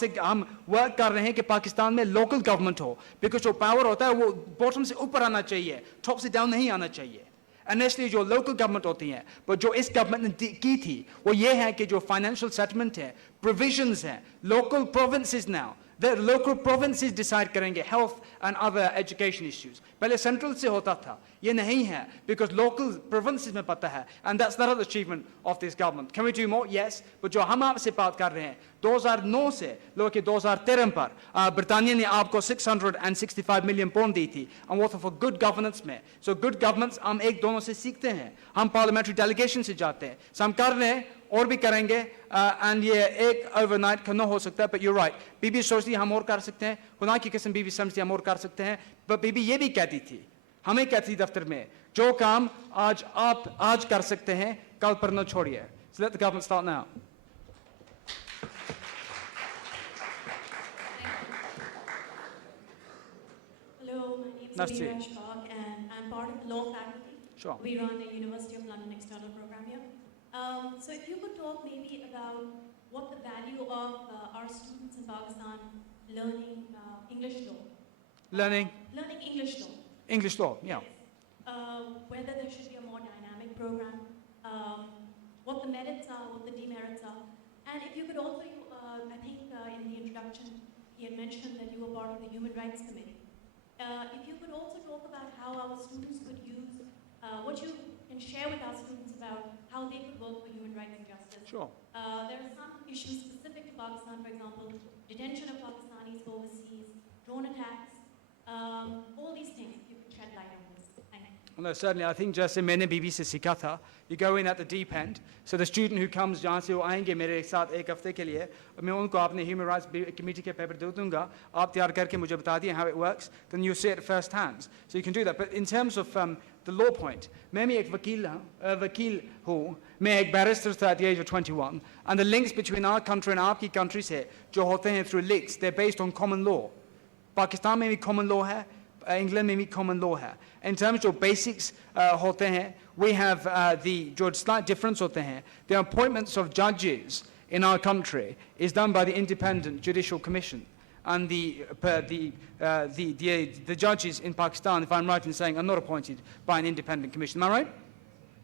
से हम वर्क कर रहे हैं कि पाकिस्तान में लोकल गवर्नमेंट हो, बिकॉज जो पावर होता है वो बॉटम से ऊपर आना चाहिए, टॉप से डाउन नहीं आना चाहिए। एंड इसलिए जो लोकल गवर्नमेंट होती हैं, पर जो इस गवर्नमेंट ने की थी वो ये है कि जो फाइनेंशियल सेटलमेंट है, प्रोविजंस हैं, local provinces now, the local provinces decide करेंगे health and other education issues. पहले central से होता था, ये नहीं है, because local provinces में पता है, and that's the other achievement of this government. Can we do more? Yes, but जो हम आपसे बात कर रहे हैं, 2009 से लेकर 2013 पर ब्रिटानिया ने आपको 665 million pound दी थी, and what for good governance में. So good governance हम एक दोनों से सीखते हैं, हम parliamentary delegation से जाते हैं, so हम कर रहे हैं और भी करेंगे, एंड ये एक ओवरनाइट का न हो सकता है, बट यू राइट, बीबी सोचती है हम और कर सकते हैं, खुदा की कसम बीबी समझती है हम और कर सकते हैं, पर बीबी ये भी कहती थी, हमें कहती थी दफ्तर में, जो काम आज आप आज कर सकते हैं कल पर न छोड़िए। So let the government start now. Hello, my name is Nice to Amira see you. Ashfaq and I'm part of the law faculty. Sure. We run a University of London external program here. So if you could talk maybe about what the value of our students in Pakistan learning English law. Learning Learning English law. English law, yeah. Whether there should be a more dynamic program, what the merits are, what the demerits are. And if you could also, I think in the introduction, he had mentioned that you were part of the Human Rights Committee. If you could also talk about how our students could use, what you can share with our students about how they could work for human rights and justice. Sure. There are some issues specific to Pakistan, for example, detention of Pakistanis overseas, drone attacks, all these things, if you could shed light on this. Thank you. No, certainly, I think जैसे मैंने बीबी से सीखा था, you go in at the deep end, so the student who comes जहाँ से वो आएंगे मेरे साथ एक हफ्ते के लिए, मैं उनको अपने Human Rights Committee के पेपर दे दूँगा, आप तैयार करके मुझे बता दिए how it works, then you see it first hand, so you can do that. But in terms of the law point, मैं भी एक वकील हूँ, मैं एक barrister था at the age of 21, and the links between our country and आपकी country से जो होते हैं through links, they're based on common law. Pakistan में भी common law है, England में भी common law है. In terms of basics होते हैं, we have the जो slight difference होते हैं, the appointments of judges in our country is done by the Independent Judicial Commission. And the judges in Pakistan, if I'm right in saying, are not appointed by an independent commission. Am I right?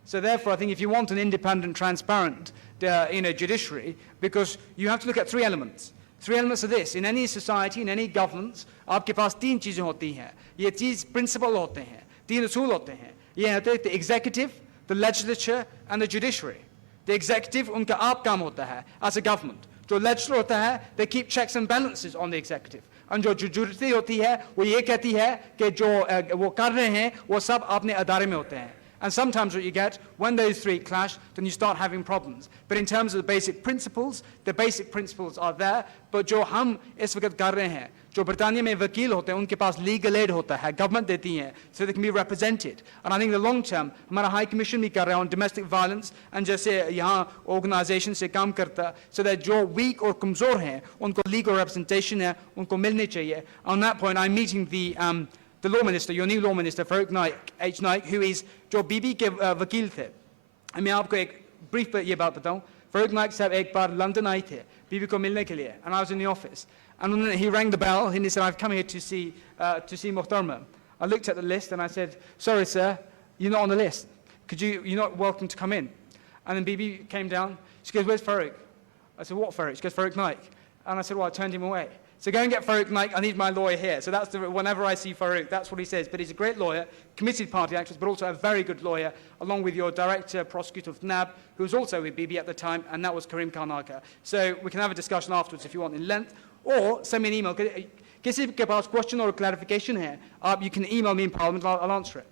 So therefore, I think if you want an independent, transparent judiciary, because you have to look at three elements. Three elements of this. In any society, in any governance, आपके पास तीन चीजें होती हैं. ये चीज principle होते हैं. तीन उसूल होते हैं. ये होते हैं the executive, the legislature, and the judiciary. The executive, उनका आप काम होता है as a government. जो legislature होता है, they keep checks and balances on the executive. And जो judiciary होती है, वो ये कहती है कि जो वो कर रहे हैं, वो सब अपने अदारे में होते हैं. And sometimes what you get, when those three clash, then you start having problems. But in terms of the basic principles are there. But जो हम इस वक्त कर रहे हैं, जो ब्रिटानिया में वकील होते हैं, उनके पास legal aid होता है, government देती है, so they can be represented. And I think the long term, हमारा High Commission भी कर रहा है on domestic violence, and जैसे यहाँ organisation से काम करता, so that जो weak और कमजोर हैं, उनको legal representation है, उनको मिलने चाहिए. On that point, I'm meeting the law minister, your new law minister, Farouk Naik, who is जो बीबी के वकील थे. मैं आपको एक brief ये बात बताऊं. Farouk Naik साहब एक बार लंदन आए थे बीबी को मिलने के लिए, and I was in the office. And he rang the bell and he said, I've come here to see Mohtarma. I looked at the list and I said, sorry sir, you're not on the list. You're not welcome to come in. And then Bibi came down. She goes, where's Farouk? I said, what Farouk? She goes, Farouk Naik. And I said, well, I turned him away. So go and get Farouk Naik, I need my lawyer here. So that's whenever I see Farouk, that's what he says. But he's a great lawyer, committed party activist, but also a very good lawyer, along with your director, prosecutor of NAB, who was also with Bibi at the time, and that was Karim Karnaka. So we can have a discussion afterwards if you want in length, or send me an email. किसी के पास question or clarification है, you can email me in Parliament, I'll answer it.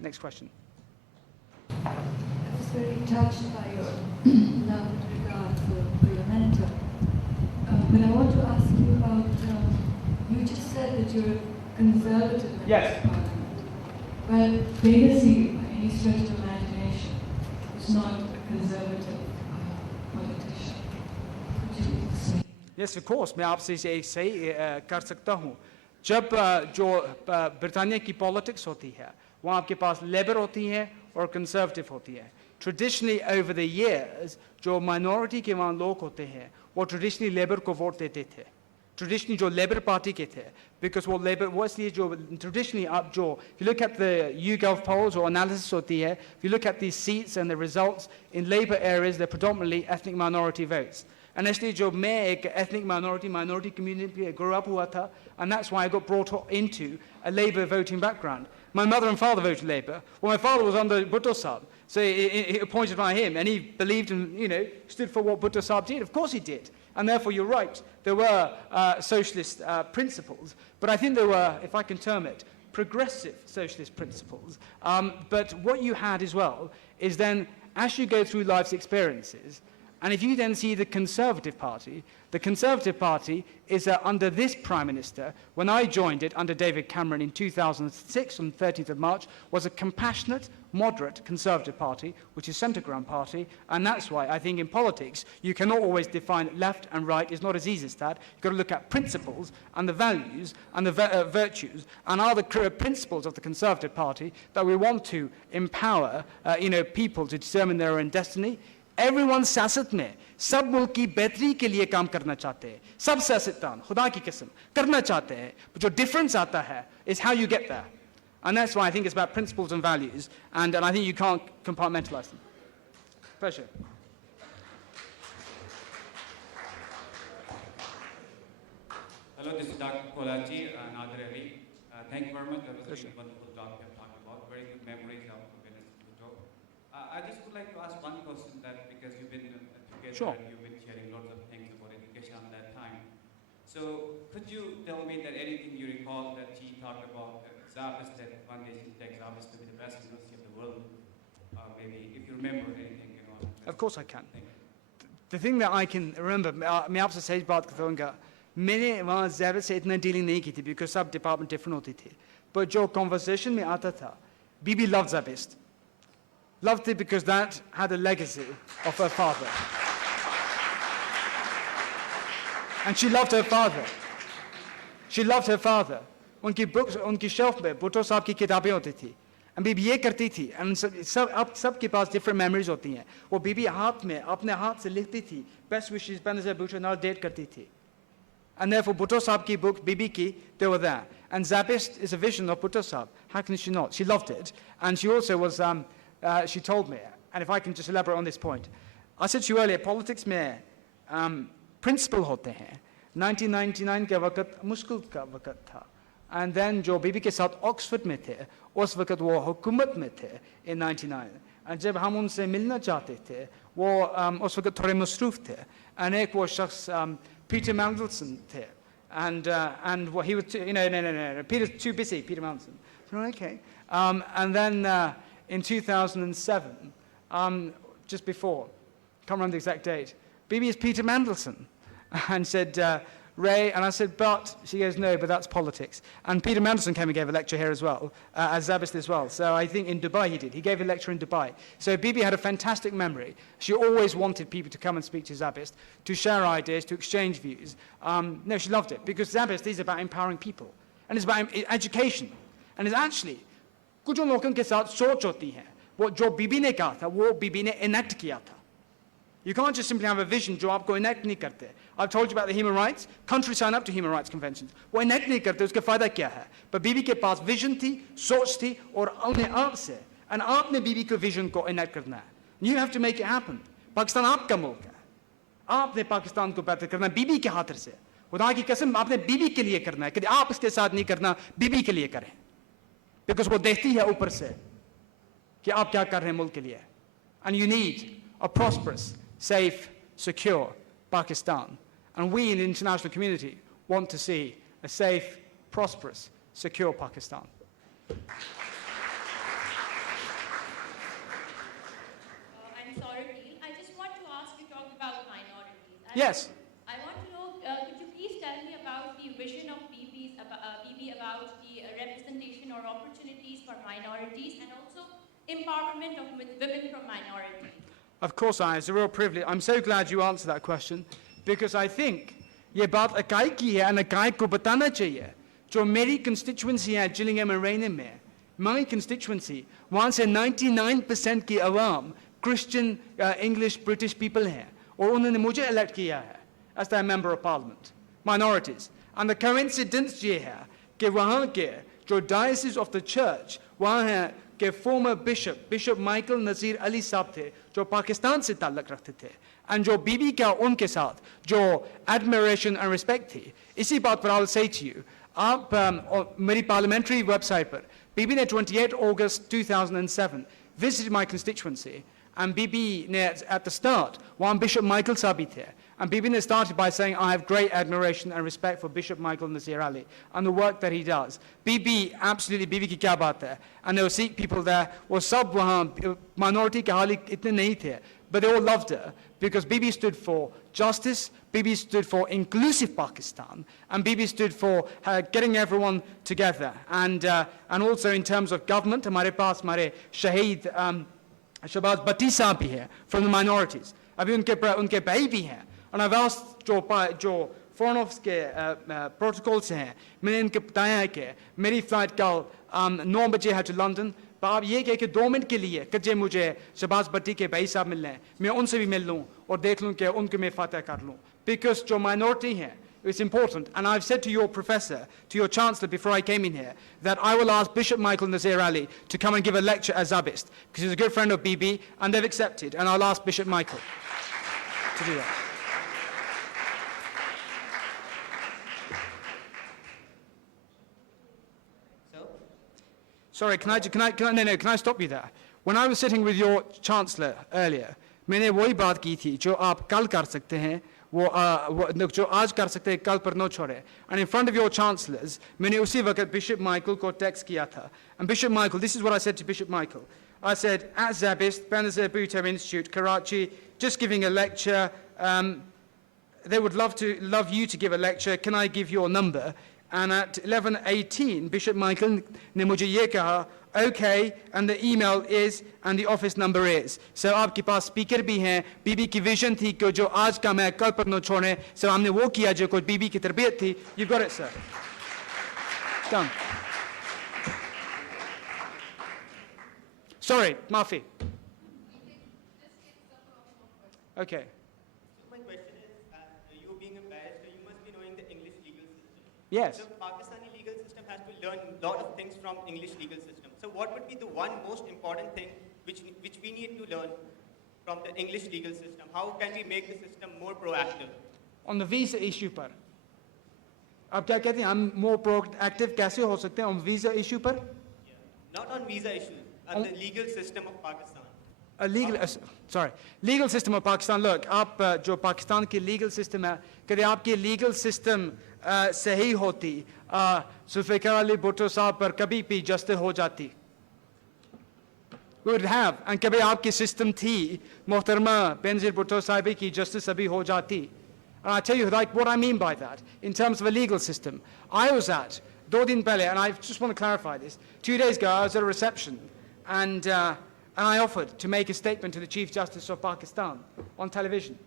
Next question. I was very touched by your love and regard for your mentor. But I want to ask you about, you just said that you're a conservative member Yes. of Parliament. Well, Benazir, by any stretch of imagination, was not a conservative politician. Could you explain? Yes, of course. मैं आपसे इसे सही कर सकता हूँ. जब जो Britannia की पॉलिटिक्स होती है, वहाँ आपके पास लेबर होती है और कंजर्वेटिव होती है. traditionally over the years, जो minority के वहाँ लोग होते हैं, वो traditionally Labour को vote देते थे. Traditionally जो Labour Party के थे, because वो Labour, वो इसलिए जो traditionally आप जो, if you look at the YouGov polls or analysis होती है, if you look at these seats and the results in Labour areas, they're predominantly ethnic minority votes. And इसलिए जो मैं एक ethnic minority community grew up हुआ था, and that's why I got brought into a Labour voting background. My mother and father voted Labour. Well, my father was under Bhutto Sahib, so he appointed by him, and he believed and stood for what Bhutto Sahib did. Of course he did. And therefore, you're right, there were socialist principles, but I think there were, if I can term it, progressive socialist principles. But what you had as well is then, as you go through life's experiences, and if you then see the Conservative Party is under this Prime Minister, when I joined it under David Cameron in 2006 on the 13th of March, was a compassionate, moderate Conservative Party, which is centre-ground party, and that's why I think in politics you cannot always define left and right. It's not as easy as that. You've got to look at principles and the values and the virtues, and are the principles of the Conservative Party that we want to empower people to determine their own destiny. Everyone सियासत में सब मुल्क की बेहतरी के लिए काम करना चाहते हैं, सब सियासतदान खुदा की कसम करना चाहते हैं, but जो difference आता है is how you get there, and that's why I think it's about principles and values, and I think you can't compartmentalize them. Pleasure. Hello, this is Dr. Kolachi, Nader Ali. Thank you very much. That was a really wonderful talk you have talked about. Very good memories of Bhutto. I just would like to ask one question, that because you've been together Sure. and you've been sharing lots of things about education at that time. So could you tell me that anything you recall that she talked about SZABIST, that one day she takes SZABIST to be the best university of the world? Maybe if you remember anything, Of course I can. Thank you. The thing that I can remember, मैं आपसे सही बात करता हूँ, मैंने वहाँ ज़्यादा से इतना dealing नहीं की थी, because सब department different होती थी. But जो conversation में आता था, Bibi loved SZABIST. Loved it because that had a legacy of her father. And she loved her father. She loved her father. उनकी books, उनकी shelf में भुट्टो साहब की किताबें होती थी. And बीबी ये करती थी, and सब के पास different memories होती हैं. वो बीबी हाथ में, अपने हाथ से लिखती थी. Best wishes, Benazir, Bhutto, नाल date करती थी. And therefore, Bhutto Sahib ki book, Bibi ki, they were there. And SZABIST is a vision of Bhutto Sahib. How can she not? She loved it. And she also was, she told me, and if I can just elaborate on this point, I said to you earlier, politics में principle होते हैं. 1999 के वक्त मुश्किल का वक्त था. And then जो बीबी के साथ ऑक्सफोर्ड में थे, उस वक्त वो हुकूमत में थे in 99. And जब हम उनसे मिलना चाहते थे, वो उस वक्त थोड़े मसरूफ थे. And एक वो शख्स Peter Mandelson थे. And what he was, no, Peter's too busy, Peter Mandelson. Okay. And then in 2007, just before, can't remember the exact date, Bibi is Peter Mandelson, and said, Ray, and I said, but, she goes, no, but that's politics. And Peter Mandelson came and gave a lecture here as well, at SZABIST as well. So I think in Dubai he did. He gave a lecture in Dubai. So Bibi had a fantastic memory. She always wanted people to come and speak to SZABIST, to share ideas, to exchange views. No, she loved it, because SZABIST is about empowering people. And it's about education. And it's actually, कुछ लोगों के साथ सोच होती है. वो जो बीबी ने कहा था, वो बीबी ने enact किया था. You can't just simply have a vision जो आपको enact नहीं करते. I've told you about the human rights. Countries sign up to human rights conventions. वो enact नहीं करते, उसका फायदा क्या है? But बीबी के पास vision थी, सोच थी, और अपने आप से, and आपने बीबी के vision को enact करना है. You have to make it happen. Pakistan आपका मुल्क है. आपने पाकिस्तान को बेहतर करना है बीबी के हाथ से. खुदा की कसम आपने बीबी के लिए करना है. कभी आप इसके साथ नहीं करना, बीबी के लिए करें. Because वो देखती है ऊपर से कि आप क्या कर रहे हैं मुल्क के लिए. And you need a prosperous, safe, secure Pakistan. And we in the international community want to see a safe, prosperous, secure Pakistan. I'm sorry, Neil. I just want to ask you, talk about minorities. Yes. I want to know, could you please tell me about the vision of BB about the representation or opportunities for minorities, and also empowerment of women from minorities? Of course, it's a real privilege. I'm so glad you answered that question, because I think ये बात इकाई की है, और इकाई को बताना चाहिए. जो मेरी constituency है Gillingham and Raynham में, my constituency, वहाँ से 99% की आवाम Christian English British people हैं और उन्होंने मुझे elect किया है as their member of parliament, minorities. And the coincidence ये है कि वहाँ के जो diocese of the church वहाँ है कि former Bishop Michael Nazir Ali साहब थे जो पाकिस्तान से ताल्लुक़ रखते थे and जो बीबी का उनके साथ जो admiration and respect थी. इसी बात पर I'll say to you, आप मेरी parliamentary website पर बीबी ने 28 August 2007 visited my constituency and बीबी ने at the start वहाँ Bishop Michael साहब भी थे. And Bibi started by saying, I have great admiration and respect for Bishop Michael Nazir Ali and the work that he does. Bibi, absolutely, Bibi ki kya baat hai? And there were Sikh people there, or sab wahan, minority ke hali itne nahi the. But they all loved her because Bibi stood for justice, Bibi stood for inclusive Pakistan, and Bibi stood for getting everyone together. And also in terms of government, hamare paas hamare Shaheed Shabazz Bhatti sahab bhi hai from the minorities. Abhi unke bhai bhi hain. And I've asked जो foreign office के protocol से हैं, मैंने इनके बताया है कि मेरी flight कल 9 बजे है to London, पर आप ये कहें कि 2 मिनट के लिए कजे मुझे शहबाज भट्टी के भाई साहब मिलने हैं, मैं उनसे भी मिल लूँ और देख लूँ कि उनको मैं फातह कर लूँ. Because जो minority हैं, it's important. And I've said to your professor, to your chancellor before I came in here, that I will ask Bishop Michael Nazir Ali to come and give a lecture at SZABIST, because he's a good friend of BB, and they've accepted. And I'll ask Bishop Michael to do that. Sorry, can I stop you there? When I was sitting with your chancellor earlier, मैंने वही बात की थी जो आप कल कर सकते हैं, जो आज कर सकते हैं कल पर न छोड़े. And in front of your chancellors, मैंने उसी वक्त Bishop Michael को text किया था. And Bishop Michael, this is what I said to Bishop Michael. I said, at SZABIST, Benazir Bhutto Institute, Karachi, just giving a lecture. They would love you to give a lecture. Can I give your number? And at 11:18, Bishop Michael ne mujhe ye kaha, okay, and the email is, and the office number is. So aapke paas speaker bhi hain, बीबी की vision थी कि जो आज का मैं कल पर न छोड़े, so हमने वो किया जो कोई बीबी की तरबियत थी. You got it, sir. Done. Sorry, Mafi. Okay. My question is, you being a barrister, you must be knowing the English legal system. Yes. So Pakistani legal system has to learn a lot of things from English legal system. So what would be the one most important thing which we need to learn from the English legal system? How can we make the system more proactive? On the visa issue पर, आप क्या कहते हैं हम more proactive कैसे हो सकते हैं on visa issue पर? Not on visa issues, on the legal system of Pakistan. Legal system of Pakistan. Look, आप जो पाकिस्तान की legal system है, कभी आपकी legal system सही होती, Zulfikar Ali Bhutto साहब पर कभी भी justice हो जाती. We would have, and कभी आपकी system थी, Mohtarma Benazir Bhutto साहब की justice अभी हो जाती. And I tell you, like, what I mean by that, in terms of a legal system. I was at, 2 दिन पहले, and I just want to clarify this, 2 days ago I was at a reception, and I offered to make a statement to the Chief Justice of Pakistan on television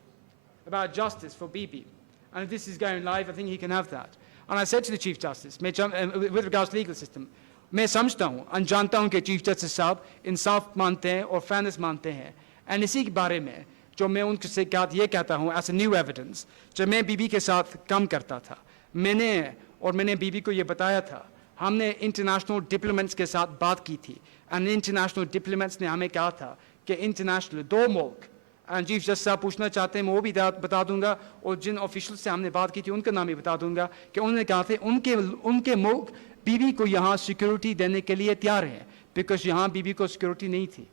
about justice for Bibi. And if this is going live, I think he can have that. And I said to the Chief Justice, with regards to legal system, मैं समझता हूँ, और जानता हूँ कि Chief Justice साहब इंसाफ मानते हैं और fairness मानते हैं. And इसी के बारे में, जो मैं उनसे ये कहता हूँ, as a new evidence, जब मैं बीबी के साथ काम करता था, मैंने बीबी को ये बताया था, हमने इंटरनेशनल डिप्लोमेट्स के साथ बात की थी, and इंटरनेशनल डिप्लोमेट्स ने हमें कहा था कि इंटरनेशनल 2 मुल्क, and चीफ जस्टिस साहब पूछना चाहते हैं, मैं वो भी बता दूंगा, और जिन ऑफिशियल से हमने बात की थी उनका नाम भी बता दूंगा, कि उन्होंने कहा थे उनके मुल्क बीबी को यहाँ सिक्योरिटी देने के लिए तैयार है, बिकॉज यहाँ बीबी को सिक्योरिटी नहीं थी.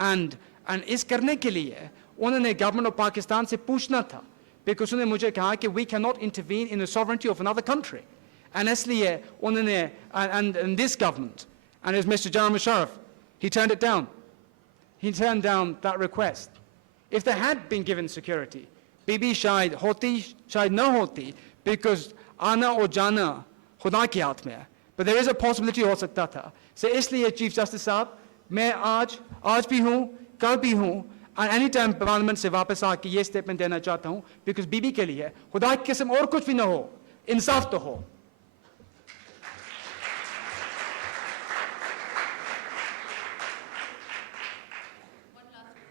एंड इस करने के लिए उन्होंने गवर्नमेंट ऑफ पाकिस्तान से पूछना था, बिकॉज उन्होंने मुझे कहा कि we can not intervene in the sovereignty of another country. And इसलिए उन्होंने, and this government, and it was Mr. Jamal Musharraf, he turned it down. He turned down that request. If they had been given security, बीबी शायद होती, शायद न होती, because आना और जाना खुदा के हाथ में है. But there is a possibility हो सकता था. So इसलिए Chief Justice साहब, मैं आज भी हूँ, कल भी हूँ, and any time Parliament से वापस आके ये statement देना चाहता हूँ, because बीबी के लिए खुदा की कसम और कुछ भी न हो, इंसाफ तो हो.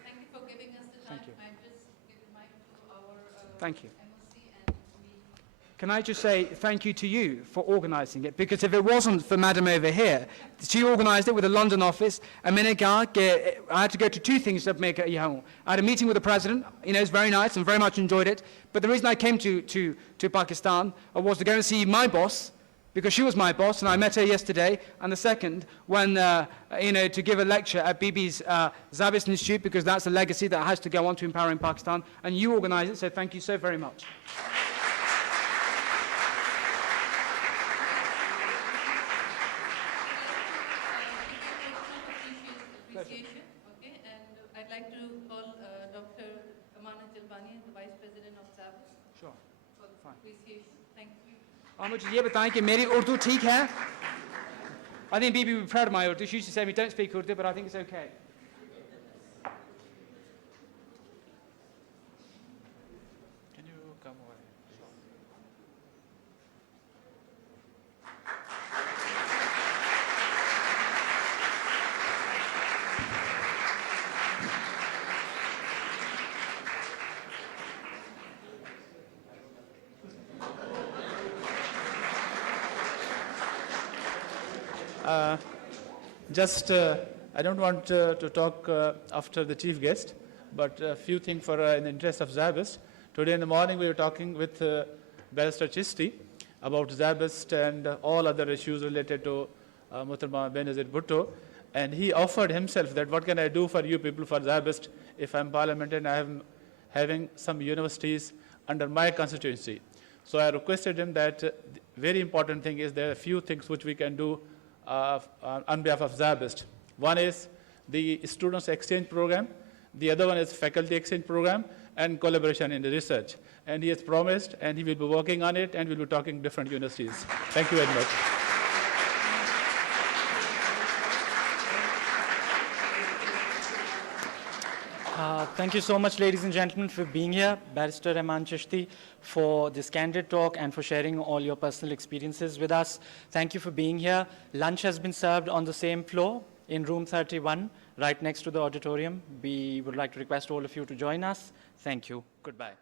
Thank you Thank you. Can I just say thank you to you for organising it? Because if it wasn't for Madam over here, she organised it with the London office, and I had to go to two things to make it. I had a meeting with the president, it's very nice and very much enjoyed it. But the reason I came to Pakistan was to go and see my boss, because she was my boss, and I met her yesterday. And the second, when, to give a lecture at BB's SZABIST Institute, because that's a legacy that has to go on to empowering Pakistan. And you organised it, so thank you so very much. Appreciation, okay, and I'd like to call Dr. Amana Jalbani, the Vice President of SZABIST. Sure. For appreciation. Thank you. मुझे ये बताएं कि मेरी उर्दू ठीक है? I think Bibi would be proud of my Urdu. She used to say we don't speak Urdu, but I think it's okay. Can you come over? I don't want to talk after the chief guest, but a few things in the interest of SZABIST. Today in the morning we were talking with Barrister Chishti about SZABIST and all other issues related to Mohtarma Benazir Bhutto, and he offered himself that what can I do for you people for SZABIST if I'm parliament and I am having some universities under my constituency. So I requested him that very important thing is there are a few things which we can do on behalf of SZABIST. One is the students exchange program, the other one is faculty exchange program, and collaboration in the research. And he has promised, and he will be working on it, and we'll be talking different universities. Thank you very much. Thank you so much, ladies and gentlemen, for being here. Barrister Rehman Chishti, for this candid talk and for sharing all your personal experiences with us. Thank you for being here. Lunch has been served on the same floor in room 31, right next to the auditorium. We would like to request all of you to join us. Thank you. Goodbye.